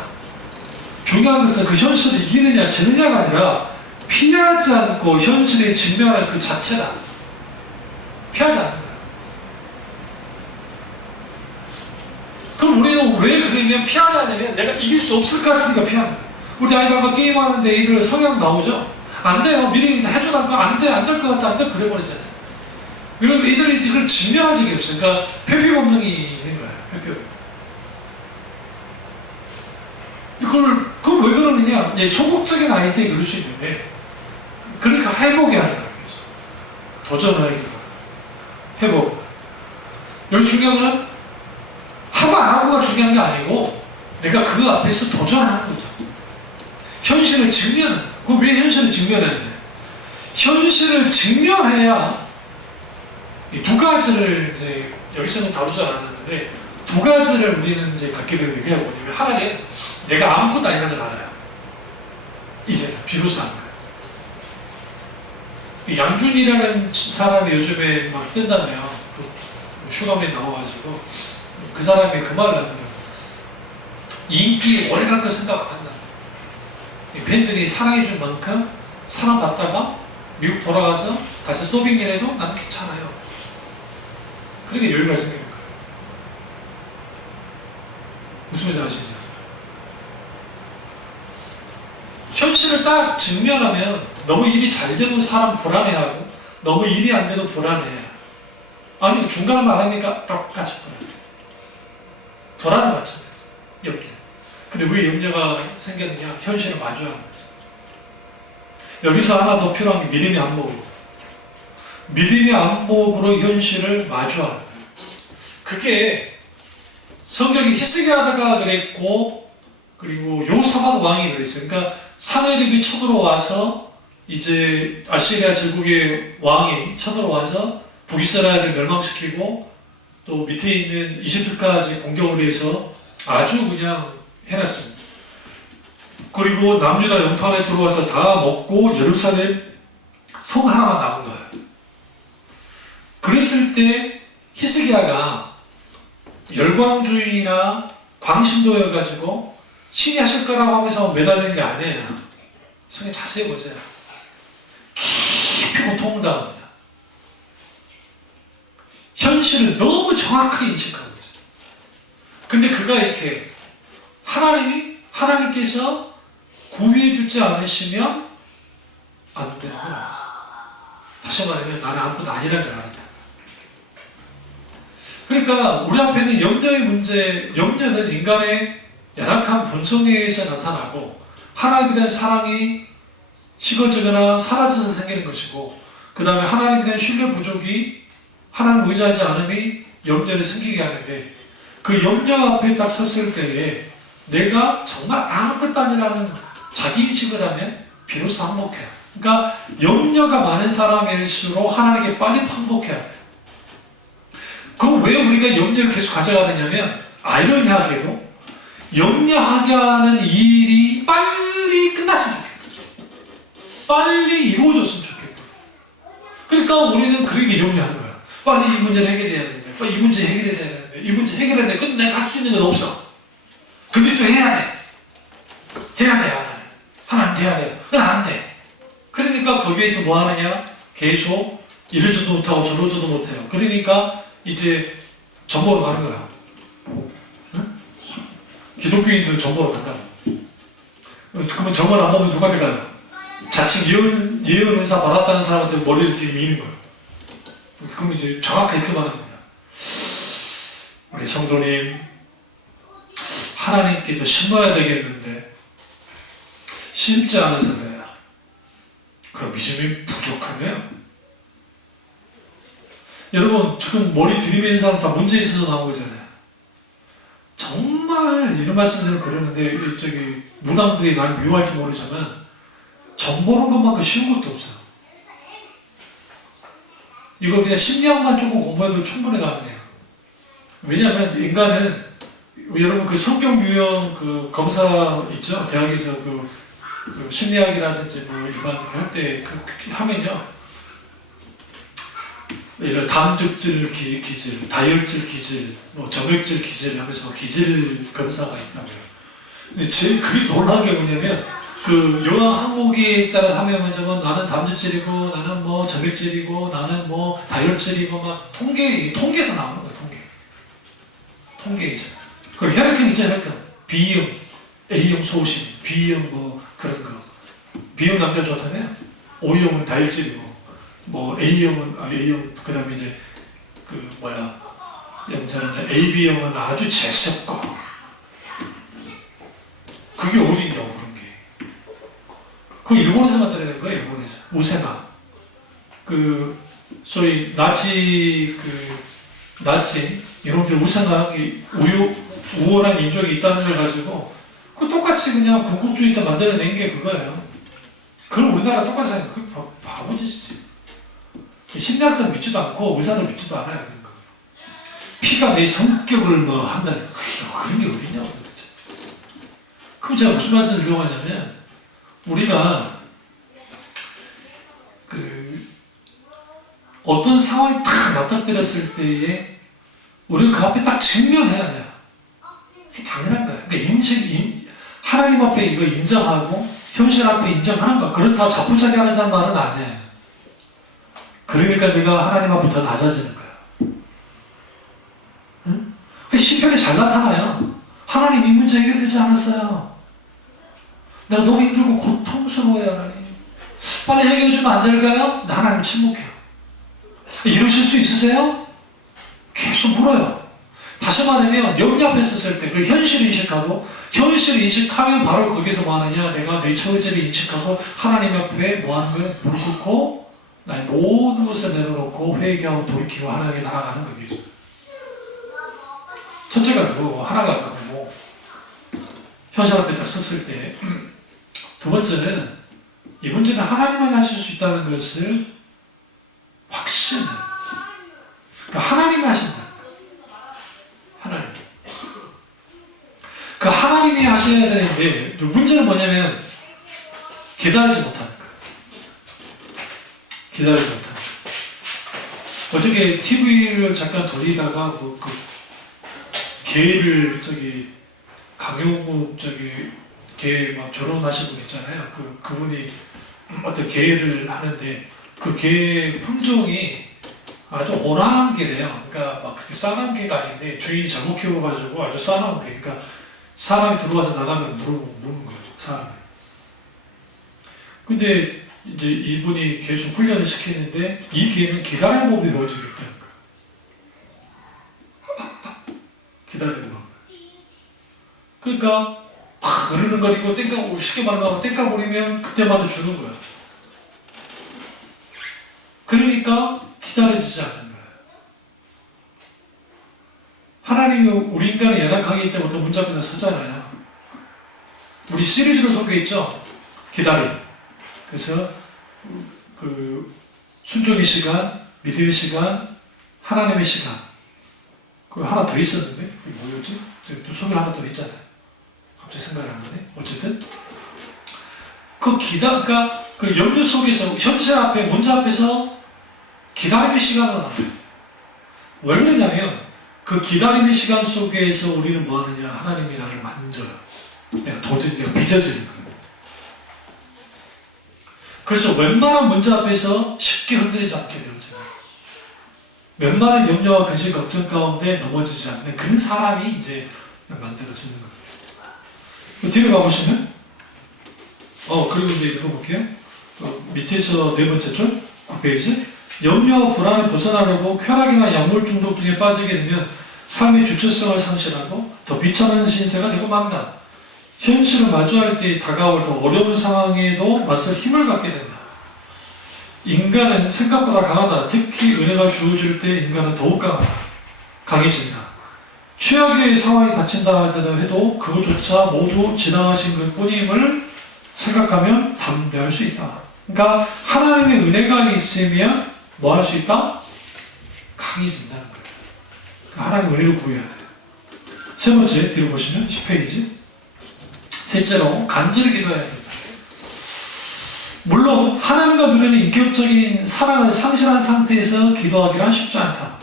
중요한 것은 그 현실을 이기느냐 지느냐가 아니라 피하지 않고 현실에 직면하는 그 자체다. 피하지 않는 거야. 그럼 우리는 왜 그러면 피하냐 하냐면 내가 이길 수 없을 것 같으니까 피하는 거야. 우리 아이들과 게임하는데 애들 성향 나오죠? 안 돼요. 미리 해줘달까? 안 돼. 안 될 것 같아. 안 돼. 그래 버리잖아요. 왜냐면 애들이 이걸 직면한 적이 없어요. 그러니까 회피 본능이 있는 거예요. 회피 본능. 그걸 왜 그러느냐? 이제 소극적인 아이들이 그럴 수 있는데, 그러니까 해보게 하는 거예요. 도전하게 해보고. 여기 중요한 거는 하고 안 하고가 중요한 게 아니고, 내가 그 앞에서 도전하는 거죠. 현실을 직면하는 거예요. 그럼 왜 현실을 직면해야 돼? 현실을 직면해야 이 두 가지를 이제 여기서는 다루지 않았는데 두 가지를 우리는 이제 갖게 되는 게 뭐냐면 하나는 내가 아무것도 아니라는 걸 알아요. 이제 비로소 하는 거예요. 양준이라는 사람이 요즘에 막 뜬다며요. 그 슈가맨 나와가지고 그 사람이 그 말을 하는 거예요. 인기 오래 갈 거 생각 안 한다. 팬들이 사랑해준 만큼 사랑받다가 미국 돌아가서 다시 서빙일 해도 나는 괜찮아요. 그러니까 여유가 생기는 거예요. 무슨 말인지 아시죠? 현실을 딱 직면하면 너무 일이 잘 되는 사람 불안해하고 너무 일이 안 돼도 불안해. 아니 중간만 하니까 똑같이 불안해. 불안을 맞잖아요. 염려. 근데 왜 염려가 생겼느냐? 현실을 마주하는 거죠. 여기서 하나 더 필요한 게 믿음의 안목으로. 믿음의 안목으로 현실을 마주하는 거예요. 그게 성경이 히스기야가 그랬고 그리고 요사밧 왕이 그랬어요. 그러니까 사내립이 쳐들어와서 이제 아시리아 제국의 왕이 쳐들어와서 북이스라엘을 멸망시키고 또 밑에 있는 이집트까지 공격을 해서 아주 그냥 해놨습니다. 그리고 남유다 영토 안에 들어와서 다 먹고 예루살렘 성 하나만 남은 거예요. 그랬을 때 히스기야가 열광주의나 광신도여가지고 신이 하실 거라고 하면서 매달리는 게 아니에요. 성경 자세히 보세요. 깊이 고통을 당합니다. 현실을 너무 정확하게 인식하고 있어요. 근데 그가 이렇게 하나님께서 구비해 주지 않으시면 안 되는 건 아니었어요. 다시 말하면 나는 아무것도 아니라는 걸 알았다. 그러니까 우리 앞에는 염려의 문제, 염려는 인간의 연약한 본성에 의해서 나타나고 하나님에 대한 사랑이 식어지거나 사라져서 생기는 것이고, 그 다음에 하나님에 대한 신뢰 부족이 하나님을 의지하지 않음이 염려를 생기게 하는데, 그 염려 앞에 딱 섰을 때에 내가 정말 아무것도 아니라는 자기인식을 하면 비로소 항복해요. 그러니까 염려가 많은 사람일수록 하나님께 빨리 항복해야 돼요. 그럼 왜 우리가 염려를 계속 가져가느냐면, 아이러니하게도 염려하게 하는 일이 빨리 끝났으면 좋겠고, 빨리 이루어졌으면 좋겠고, 그러니까 우리는 그렇게 염려하는 거야. 빨리 이 문제를 해결해야 되는데, 빨리 이 문제 해결해야 되는데, 이 문제 해결해야 돼. 근데 내가 할 수 있는 건 없어. 근데 또 해야 돼. 해야 돼. 하나님 돼야 돼. 그건 안 돼. 그러니까 거기에서 뭐 하느냐? 계속 이러지도 못하고 저러지도 못해요. 그러니까 이제 전보로 가는 거야. 응? 기독교인들 전보로 간다. 그러면 전보를 안 보면 누가 될까요? 자칭 예언 의사 받았다는 사람한테 머리를 이렇게 미는 거예요. 그럼 이제 정확하게 이렇게 말합니다. 우리 성도님, 하나님께도 심어야 되겠는데 심지 않아서 그래요. 그럼 믿음이 부족하면, 여러분 지금 머리 들이미는 사람 다 문제 있어서 나온 거잖아요. 정말 이런 말씀들을 그러는데 무당들이 날 미워할지 모르지만 정 보는 것만큼 쉬운 것도 없어요. 이거 그냥 심리학만 조금 공부해도 충분히 가능해요. 왜냐하면 인간은, 여러분 그 성격 유형 그 검사 있죠? 대학에서 그 심리학이라든지 뭐 일반 할 때 하면요, 이런 담즙질 기질, 다혈질 기질, 뭐 정액질 기질 하면서 기질 검사가 있다고요. 근데 그게 놀라운 게 뭐냐면, 그 요한 항목에 따라 하면 먼저는 나는 담즙질이고, 나는 뭐 정액질이고, 나는 뭐 다혈질이고, 막 통계에서 나오는 거예요. 통계에서. 그리고 혈액형 있잖아요. 혈액형. B형, A형 소심, B형 뭐 그런 거. B형 남자 좋다면 O형은 다혈질이고, 뭐 A형은 그 다음에 이제 영자는 AB형은 아주 재수없고. 그게 어디냐고 그런 게. 그거 일본에서 만들어낸 거예요. 일본에서. 우세마. 소위 나치 이놈들 우세마 우월한 인종이 있다는 걸 가지고 그 똑같이 그냥 군국주의 때 만들어낸 게 그거예요. 그럼 우리나라 똑같이 생각해. 그게 바보짓이지. 심리학자는 믿지도 않고 의사는 믿지도 않아요. 그런 거. 피가 내 성격을 뭐 한다는 그런 게 어디냐고. 그럼 제가 무슨 말씀을 드리려고 하냐면, 우리가 어떤 상황이 탁 맞닥뜨렸을 때에 우리는 그 앞에 딱 직면해야 돼요. 그게 당연한 거예요. 그러니까 하나님 앞에 이거 인정하고 현실 앞에 인정하는 거야. 그렇다고 자포자기 하는 말은 아니에요. 그러니까 내가 하나님 앞에 더 낮아지는 거야. 응? 그 시편에 잘 나타나요. 하나님 이 문제 해결되지 않았어요. 내가 너무 힘들고 고통스러워요. 하나님. 빨리 해결해주면 안 될까요? 나 하나님 침묵해요. 이루실 수 있으세요? 계속 물어요. 다시 말하면 염려 앞에 섰을 때 그 현실을 인식하고, 현실을 인식하면 바로 거기서 뭐 하느냐, 내가 내 처지를 인식하고 하나님 앞에 뭐 하는 거예요? 무릎 꿇고 나의 모든 것을 내려놓고 회개하고 돌이키고 하나님께 나아가는 거겠죠. 첫째가 그거고, 하나가 그거고, 현실 앞에 딱 섰을 때. 두 번째는, 이 문제는 하나님만 하실 수 있다는 것을 확신해요. 그러니까 하나님이 하신다. 하나님. 그 하나님이 하셔야 되는데, 문제는 뭐냐면 기다리지 못하는 거예요. 기다리지 못하는 거예요. 어저께 TV를 잠깐 돌리다가 개를 강용국 개 막 결혼하신 분 있잖아요. 그분이 어떤 개를 하는데 그 개 품종이 아주 온화한 개래요. 그러니까 막 그렇게 싸나운 개가 아닌데 주인이 잘못 키워가지고 아주 싸나운 개. 그러니까 사람이 들어와서 나가면 무는 거예요. 사람이. 근데 이제 이분이 계속 훈련을 시키는데 이 개는 기다리는 법이 배워지게 있다는 거예요. 기다리는 법. 그러니까 팍 으르렁거리고 땡깡 쉽게 말하면 땡깡거리면 그때마다 주는 거야. 그러니까 기다려지지 않는 거예요. 하나님이 우리 인간을 연약하기 때부터 문 앞에서 서잖아요. 우리 시리즈로 소개했죠. 기다림. 그래서 그 순종의 시간, 믿음의 시간, 하나님의 시간. 그리고 하나 더 있었는데 그게 뭐였지? 또 소개 하나 더 있잖아요. 갑자기 생각이 안 나네. 어쨌든 그러니까 그 염려 속에서 현실 앞에 문제 앞에서 기다림의 시간을 나눠요. 왜 그러냐면 그 기다림의 시간 속에서 우리는 뭐 하느냐? 하나님이 나를 만져요. 내가 빚어지는 거예요. 그래서 웬만한 문제 앞에서 쉽게 흔들리지 않게 되어져요. 웬만한 염려와 근심, 걱정 가운데 넘어지지 않는 그런 사람이 이제 만들어지는 거예요. 뒤로 가보시면 그리고 이제 읽어볼게요. 밑에서 네 번째 줄 9페이지. 염려와 불안을 벗어나려고 쾌락이나 약물 중독 등에 빠지게 되면 삶의 주체성을 상실하고 더 비참한 신세가 되고 만다. 현실을 마주할 때 다가올 더 어려운 상황에도 맞설 힘을 갖게 된다. 인간은 생각보다 강하다. 특히 은혜가 주어질 때 인간은 더욱 강해진다. 최악의 상황이 닥친다 해도 그것조차 모두 지나가신 것 뿐임을 생각하면 담대할 수 있다. 그러니까 하나님의 은혜가 있으면 뭐 할 수 있다? 강해진다는 거예요. 그러니까 하나님 은혜를 구해야 돼요. 세 번째 뒤로 보시면 10페이지. 셋째로 간절히 기도해야 됩니다. 물론 하나님과 누리는 인격적인 사랑을 상실한 상태에서 기도하기란 쉽지 않다.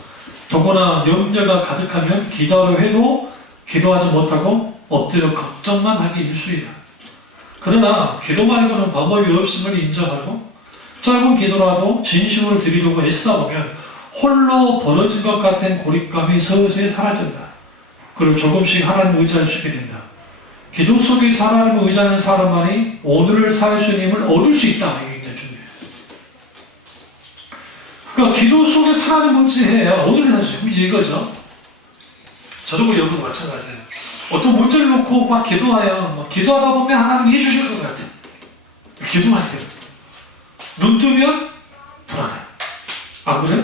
더구나 염려가 가득하면 기도하려 해도 기도하지 못하고 엎드려 걱정만 하기 일쑤이다. 그러나 기도 말고는 방법이 없음을 인정하고 짧은 기도라도 진심으로 드리려고 애쓰다 보면 홀로 벌어진 것 같은 고립감이 서서히 사라진다. 그리고 조금씩 하나님을 의지할 수 있게 된다. 기도 속에서 하나님을 의지하는 사람만이 오늘을 살 수 있는 힘을 얻을 수 있다. 이게 굉장히 중요해요. 그러니까 기도 속에서 하나님을 의지해야 오늘을 살 수 있는 이거죠. 저도 그 여러분과 마찬가지예요. 어떤 문제를 놓고 막 기도해요. 기도하다 보면 하나님이 해주실 것 같아요. 기도할 때. 눈 뜨면 불안해. 안 그래?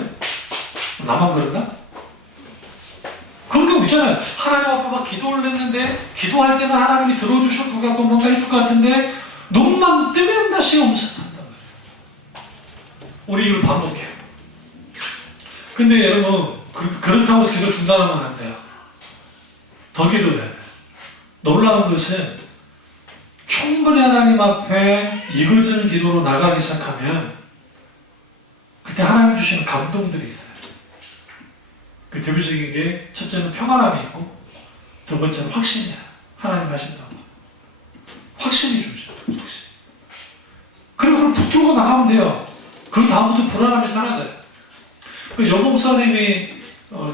나만 그런가? 그런 경우 있잖아요. 하나님 앞에 막 기도를 했는데 기도할 때는 하나님이 들어주실 것 같고 뭔가 해줄 것 같은데 눈만 뜨면 다시 엄습한단 말이에요. 우리 이걸 반복해요. 근데 여러분 그렇다고 해서 기도 중단하면 안 돼요. 더 기도해야 돼요. 놀라운 것은 충분히 하나님 앞에 이거저는 기도로 나가기 시작하면 그때 하나님 주시는 감동들이 있어요. 그 대표적인 게 첫째는 평안함이 있고 두 번째는 확신이야. 하나님 하신다고. 확신이 주죠. 확신. 그리고 그럼 붙들고 나가면 돼요. 그 다음부터 불안함이 사라져요. 그 여봉사님이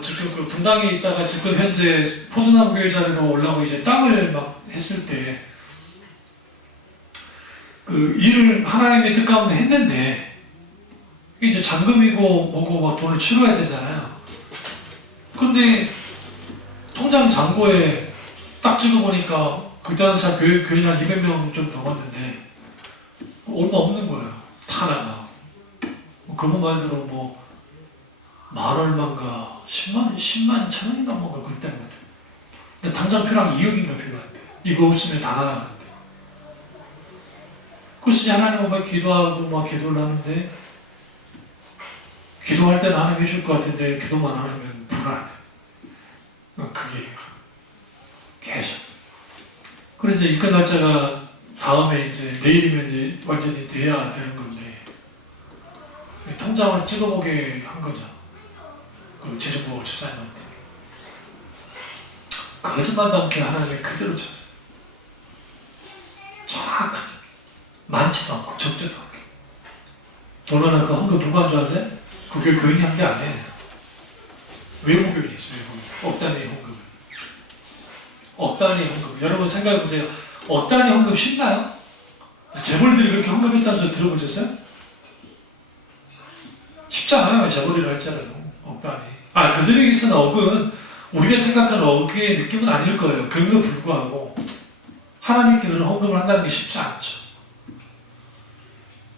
지금 그 분당에 있다가 지금 현재 포도나무 교회 자리로 올라오고 이제 땅을 막 했을 때 그 일을 하나님의 뜻 가운데 했는데 이게 이제 잔금이고 뭐고 막 돈을 치러야 되잖아요. 근데 통장 잔고에 딱 찍어보니까 그때 당시 교인이 한 200명 좀 넘었는데 얼마 없는 거예요. 다 나가. 그분 말대로 뭐 만 얼마인가 10만 1,000원인가 뭔가 그랬던 것 같아요. 근데 당장 필요한 2억인가 필요한데 이거 없으면 다 나가는데 그래서 하나님 앞에 기도하고 막 기도를 하는데 기도할 때는 하나님 해줄 것 같은데 기도만 안 하면 불안해. 그게 계속. 그래서 이제 입금 날짜가 다음에 이제 내일이면 이제 완전히 돼야 되는 건데 통장을 찍어보게 한 거죠. 그 재정부 집사님한테. 거짓말도 않게 하나님이 그대로 쳤어요. 정확하게. 많지도 않고 적지도 않게. 돌아오는 그 헌금 누구 한 줄 아세요? 그 교회 교인이 한 게 아니에요. 외국 교인이 있어요. 억 단위 헌금. 억 단위 헌금. 여러분 생각해보세요. 억 단위 헌금 쉽나요? 재벌들이 그렇게 헌금했다는 소리 들어보셨어요? 쉽지 않아요. 재벌이라 할지라도. 억 단위. 그들에게 있어는 억은 우리가 생각하는 억의 느낌은 아닐 거예요. 그럼에도 불구하고 하나님께 그런 헌금을 한다는 게 쉽지 않죠.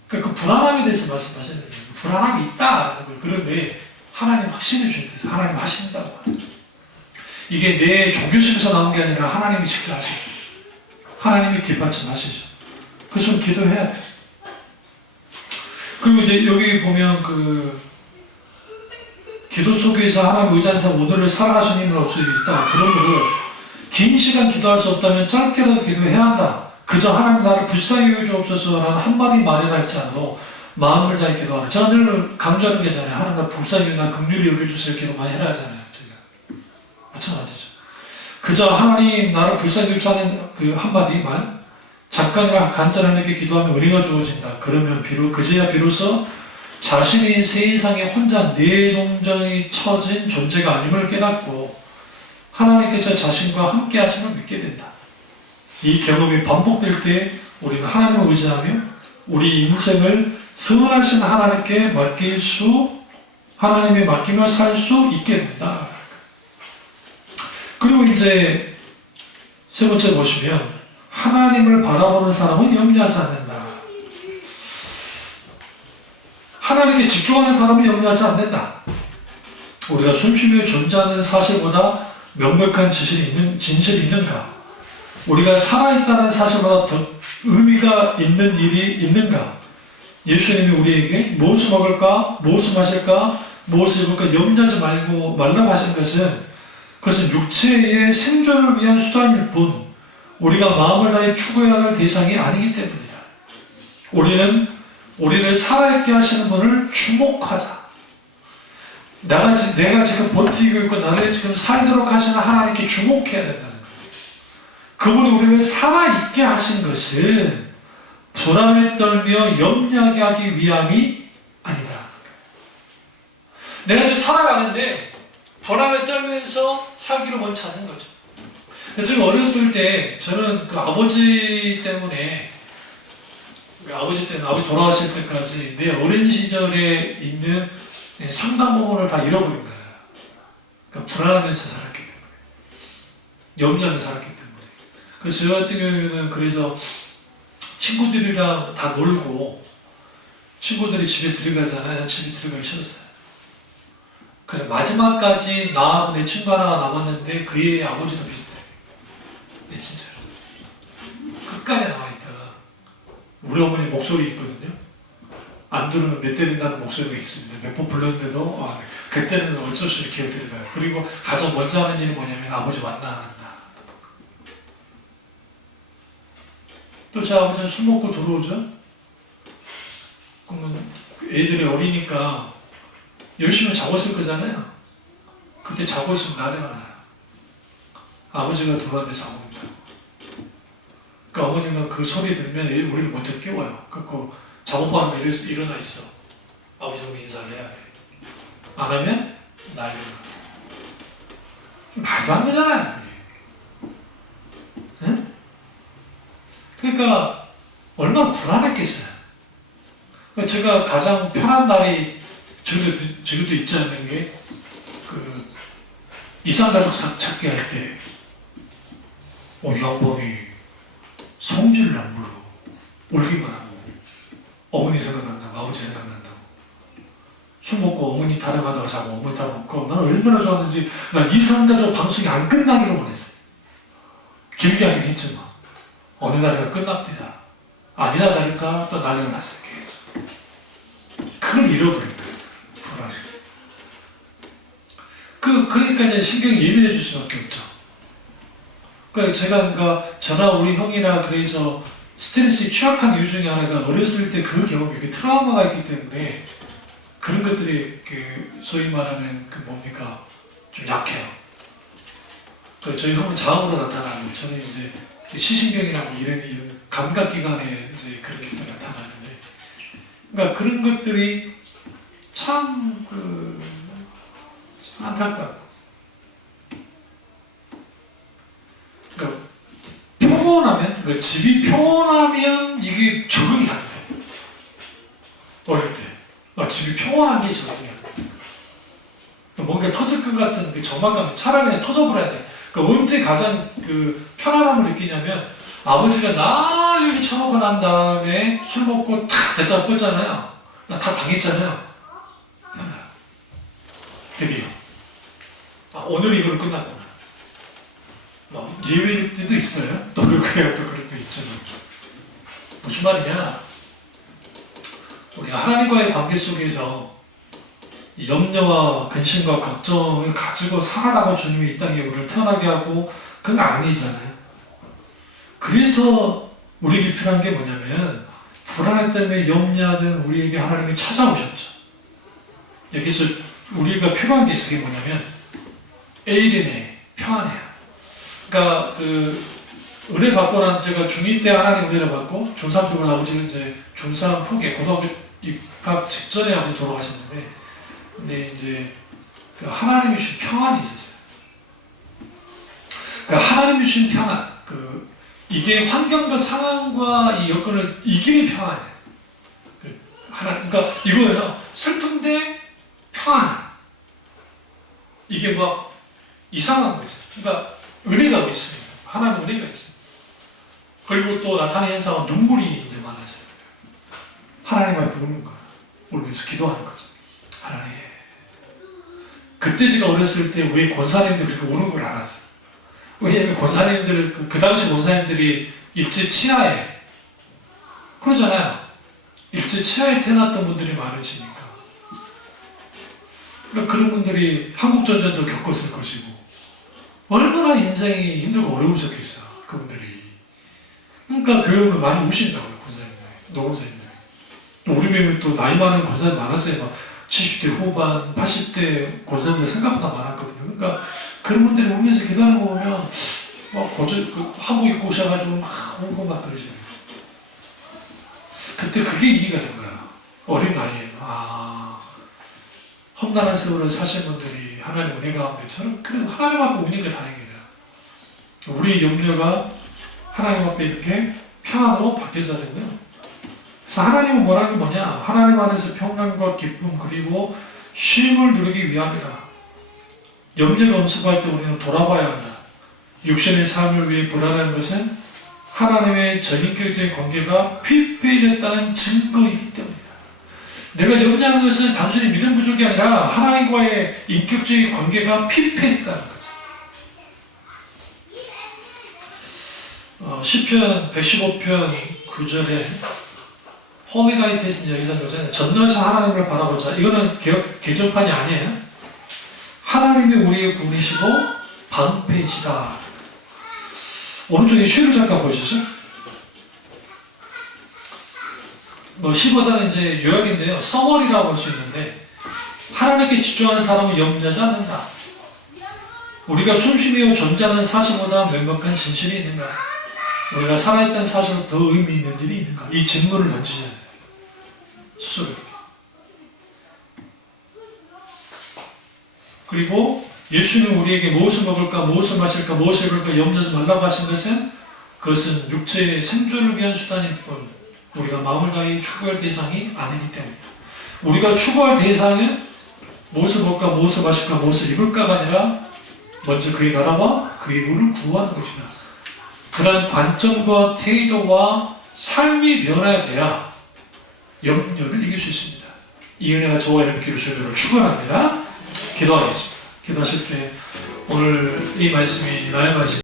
그러니까 그 불안함에 대해서 말씀하셔야 돼요. 불안함이 있다라는 거예요. 그런데 하나님 확신해 주는 데서 하나님 하신다고 하죠. 이게 내 종교심에서 나온 게 아니라 하나님이 직접 하시죠. 하나님이 뒷받침하시죠. 그래서 기도해야 돼. 그리고 이제 여기 보면 기도 속에서 하나님 의지하는 사람 오늘을 살아가시는 힘을 얻을 수 있다. 그러므로 긴 시간 기도할 수 없다면 짧게라도 기도해야 한다. 그저 하나님 나를 불쌍히 여겨 주옵소서라는 한마디 말이랄지 않아도 마음을 다해 기도하라. 제가 늘 강조하는 게 있잖아요. 하나님 나 불쌍히 나 긍휼히 여겨주세요. 기도 많이 해라 하잖아요. 제가. 마찬가지죠. 그저 하나님 나를 불쌍히 여겨주시는 그 한마디 말 잠깐이나 간절하게 기도하면 은혜가 주어진다. 그러면 그제야 비로소 자신이 세상에 혼자 내동정이 처진 존재가 아님을 깨닫고 하나님께서 자신과 함께 하심을 믿게 된다. 이 경험이 반복될 때 우리는 하나님을 의지하며 우리 인생을 선하신 하나님께 하나님의 맡기며 살 수 있게 된다. 그리고 이제 세 번째 보시면 하나님을 바라보는 사람은 염려하지 않는다. 하나님께 집중하는 사람은 염려하지 않는다. 우리가 숨쉬며 존재하는 사실보다 명백한 진실이 있는가? 우리가 살아있다는 사실보다 더 의미가 있는 일이 있는가? 예수님이 우리에게 무엇을 먹을까? 무엇을 마실까? 무엇을 입을까? 염려하지 말라고 하신 그것은 육체의 생존을 위한 수단일 뿐 우리가 마음을 다해 추구해야 할 대상이 아니기 때문이다. 우리를 살아있게 하시는 분을 주목하자. 내가 지금 버티고 있고 나를 지금 살도록 하시는 하나님께 주목해야 된다는 거예요. 그분이 우리를 살아있게 하신 것은 불안에 떨며 염려하게 하기 위함이 아니다. 내가 지금 살아가는데 불안에 떨면서 살기를 원치 않는 거죠. 제가 어렸을 때 저는 아버지 때문에 아버지 돌아가실 때까지 내 어린 시절에 있는 상당 부분을 다 잃어버린 거예요. 그러니까 불안하면서 살았기 때문에. 염려하면서 살았기 때문에. 그래서 저 같은 경우에는 그래서 친구들이랑 다 놀고 친구들이 집에 들어가잖아요. 집에 들어가기 싫었어요. 그래서 마지막까지 나하고 내 친구 하나가 남았는데 그의 아버지도 비슷해요. 네, 진짜로. 끝까지 남아있다가 우리 어머니 목소리 있거든요. 안 들으면 몇 대 된다는 목소리가 있습니다. 몇 번 불렀는데도 그때는 어쩔 수 없이 기억들이 나요. 그리고 가장 먼저 하는 일은 뭐냐면 아버지 만나 안 한다. 또 제 아버지는 술 먹고 들어오죠. 그러면 애들이 어리니까 열심히 자고 있을 거잖아요. 그때 자고 있으면 나래가 나요. 아버지가 들어왔는데 자고 있다고. 그러니까 어머니가 그 소리 들으면 우리를 먼저 깨워요. 그래서 작업하는데 일어나 있어. 아버지하고 인사를 해야 돼. 안 하면 난리가 나. 말도 안 되잖아요. 응? 그러니까 얼마나 불안했겠어요. 그러니까 제가 가장 편한 날이 저기도 있지 않는 게 이산가족 찾기 할 때 이 양반이 성질을 안 부르고 울기만 하고 어머니 생각난다고 아버지 생각난다고 술 먹고 어머니 따라가다가 자고 어머니 따라먹고 나는 얼마나 좋았는지 난 이산가족 방송이 안 끝나기를 원했어요. 길게 하긴 했지만 어느 날에가 끝납니다. 아니나 다를까 또 난리가 났어요. 그걸 잃어버린 거예요. 불안해. 그러니까 이제 신경이 예민해질 수밖에 없죠. 그러니까 저나 우리 형이나 그래서 스트레스에 취약한 이유 중에 하나가 어렸을 때 그 경험이 트라우마가 있기 때문에 그런 것들이 소위 말하는 좀 약해요. 저희 형은 자음으로 나타나고 저는 이제 시신경이라고 이런 감각기관에 이제 그렇게 나타나는데, 그러니까 그런 것들이 참 안타까워. 그러니까 평온하면, 그 집이 평온하면 이게 적응이 안 돼. 어릴 때 집이 평온한 게 적응이 안 돼. 뭔가 터질 것 같은 그 절망감이 차라리 그냥 터져버려야 돼. 그러니까 언제 가장 그 편안함을 느끼냐면, 아버지가 난리를 쳐놓고 난 다음에 술 먹고 탁 대짜 뻗잖아요. 나 다 당했잖아요. 편안해요. 드디어 오늘 이걸로 끝났구나. 예외일 때도 있어요. 또 그래야 또 그런 거 있잖아. 무슨 말이냐? 우리가 하나님과의 관계 속에서 염려와 근심과 걱정을 가지고 살아라고 주님이 이 땅에 우리를 태어나게 하고, 그건 아니잖아요. 그래서 우리에게 필요한 게 뭐냐면, 불안해 때문에 염려하는 우리에게 하나님이 찾아오셨죠. 여기서 우리가 필요한 게 있어요. 그게 뭐냐면 에이레네, 평안해요. 그러니까 은혜 받고 난, 제가 중2 때 하나님 은혜를 받고 중3 때 우리 아버지는 이제 중3 후기 고등학교 입학 직전에 아버지 돌아가셨는데, 근데 이제 하나님이 주신 평안이 있었어요. 그러니까 하나님이 주신 평안, 이게 환경과 상황과 이 여건을 이기는 평안이에요. 그러니까 이거예요. 슬픈데 평안. 이게 막 이상한 거죠. 그러니까 은혜가 있습니다. 하나님 은혜가 있습니다. 그리고 또 나타나는 현상은 눈물이 이제 많아져요. 하나님 앞에 우는 거예요. 울면서 기도하는 거죠. 하나님. 그때 제가 어렸을 때 왜 권사님들 그렇게 우는 걸 알았어요. 왜냐면 권사님들, 그 당시 권사님들이 일제 치하에, 그러잖아요. 일제 치하에 태어났던 분들이 많으시니까. 그러니까 그런 분들이 한국전쟁도 겪었을 것이고, 얼마나 인생이 힘들고 어려우셨겠어, 그분들이. 그러니까 교육을 많이 우신다고요, 권사님들, 노원사님들. 또 우리 교육은 또 나이 많은 권사님 많았어요. 막 70대 후반, 80대 권사님들 생각보다 많았거든요. 그러니까 그런 분들이 울면서 기도하는 거 보면, 한복 입고 오셔가지고 막 울고 막 그러시네요. 그때 그게 이해가 된 거야. 어린 나이에. 험난한 세월을 사신 분들이 하나님 은혜 가운데 저는 그래도 하나님 앞에 우니까 다행이다. 우리의 염려가 하나님 앞에 이렇게 평안으로 바뀌어져야 되고요. 그래서 하나님은 뭐라는 게 뭐냐? 하나님 안에서 평안과 기쁨 그리고 쉼을 누리기 위함이라. 염려가 엄습할 때 우리는 돌아봐야 한다. 육신의 삶을 위해 불안한 것은 하나님의 전인격적인 관계가 피폐해졌다는 증거이기 때문이다. 내가 염려하는 것은 단순히 믿음 부족이 아니라 하나님과의 인격적인 관계가 피폐했다는 거죠. 시편 115편 9절에 홀리가이테이슨 여기서 보잖아요. 전능하신 하나님을 바라보자. 이거는 개정판이 아니에요. 하나님이 우리의 구원이시고 방패이시다. 오른쪽에 슈를 잠깐 보시죠. 15단은 이제 요약인데요. 서머리라고 할 수 있는데, 하나님께 집중하는 사람은 염려하지 않는다. 우리가 숨쉬며 존재하는 사실보다 명백한 진실이 있는가? 우리가 살아있다는 사실로 더 의미 있는 일이 있는가? 이 질문을 던지잖아요. 스스로. 그리고 예수는 우리에게 무엇을 먹을까, 무엇을 마실까, 무엇을 입을까 염려하지 말라고 하신 것은, 그것은 육체의 생존을 위한 수단일 뿐 우리가 마음을 다해 추구할 대상이 아니기 때문입니다. 우리가 추구할 대상은 무엇을 먹을까, 무엇을 마실까, 무엇을 입을까가 아니라 먼저 그의 나라와 그의 의를 구하는 것이다. 그러한 관점과 태도와 삶이 변해야 돼야 염려를 이길 수 있습니다. 이 은혜가 저와 여러분께 주시기를 축원합니다. 기도하겠습니다. 기도하실 때 오늘 이 말씀이 나의 말씀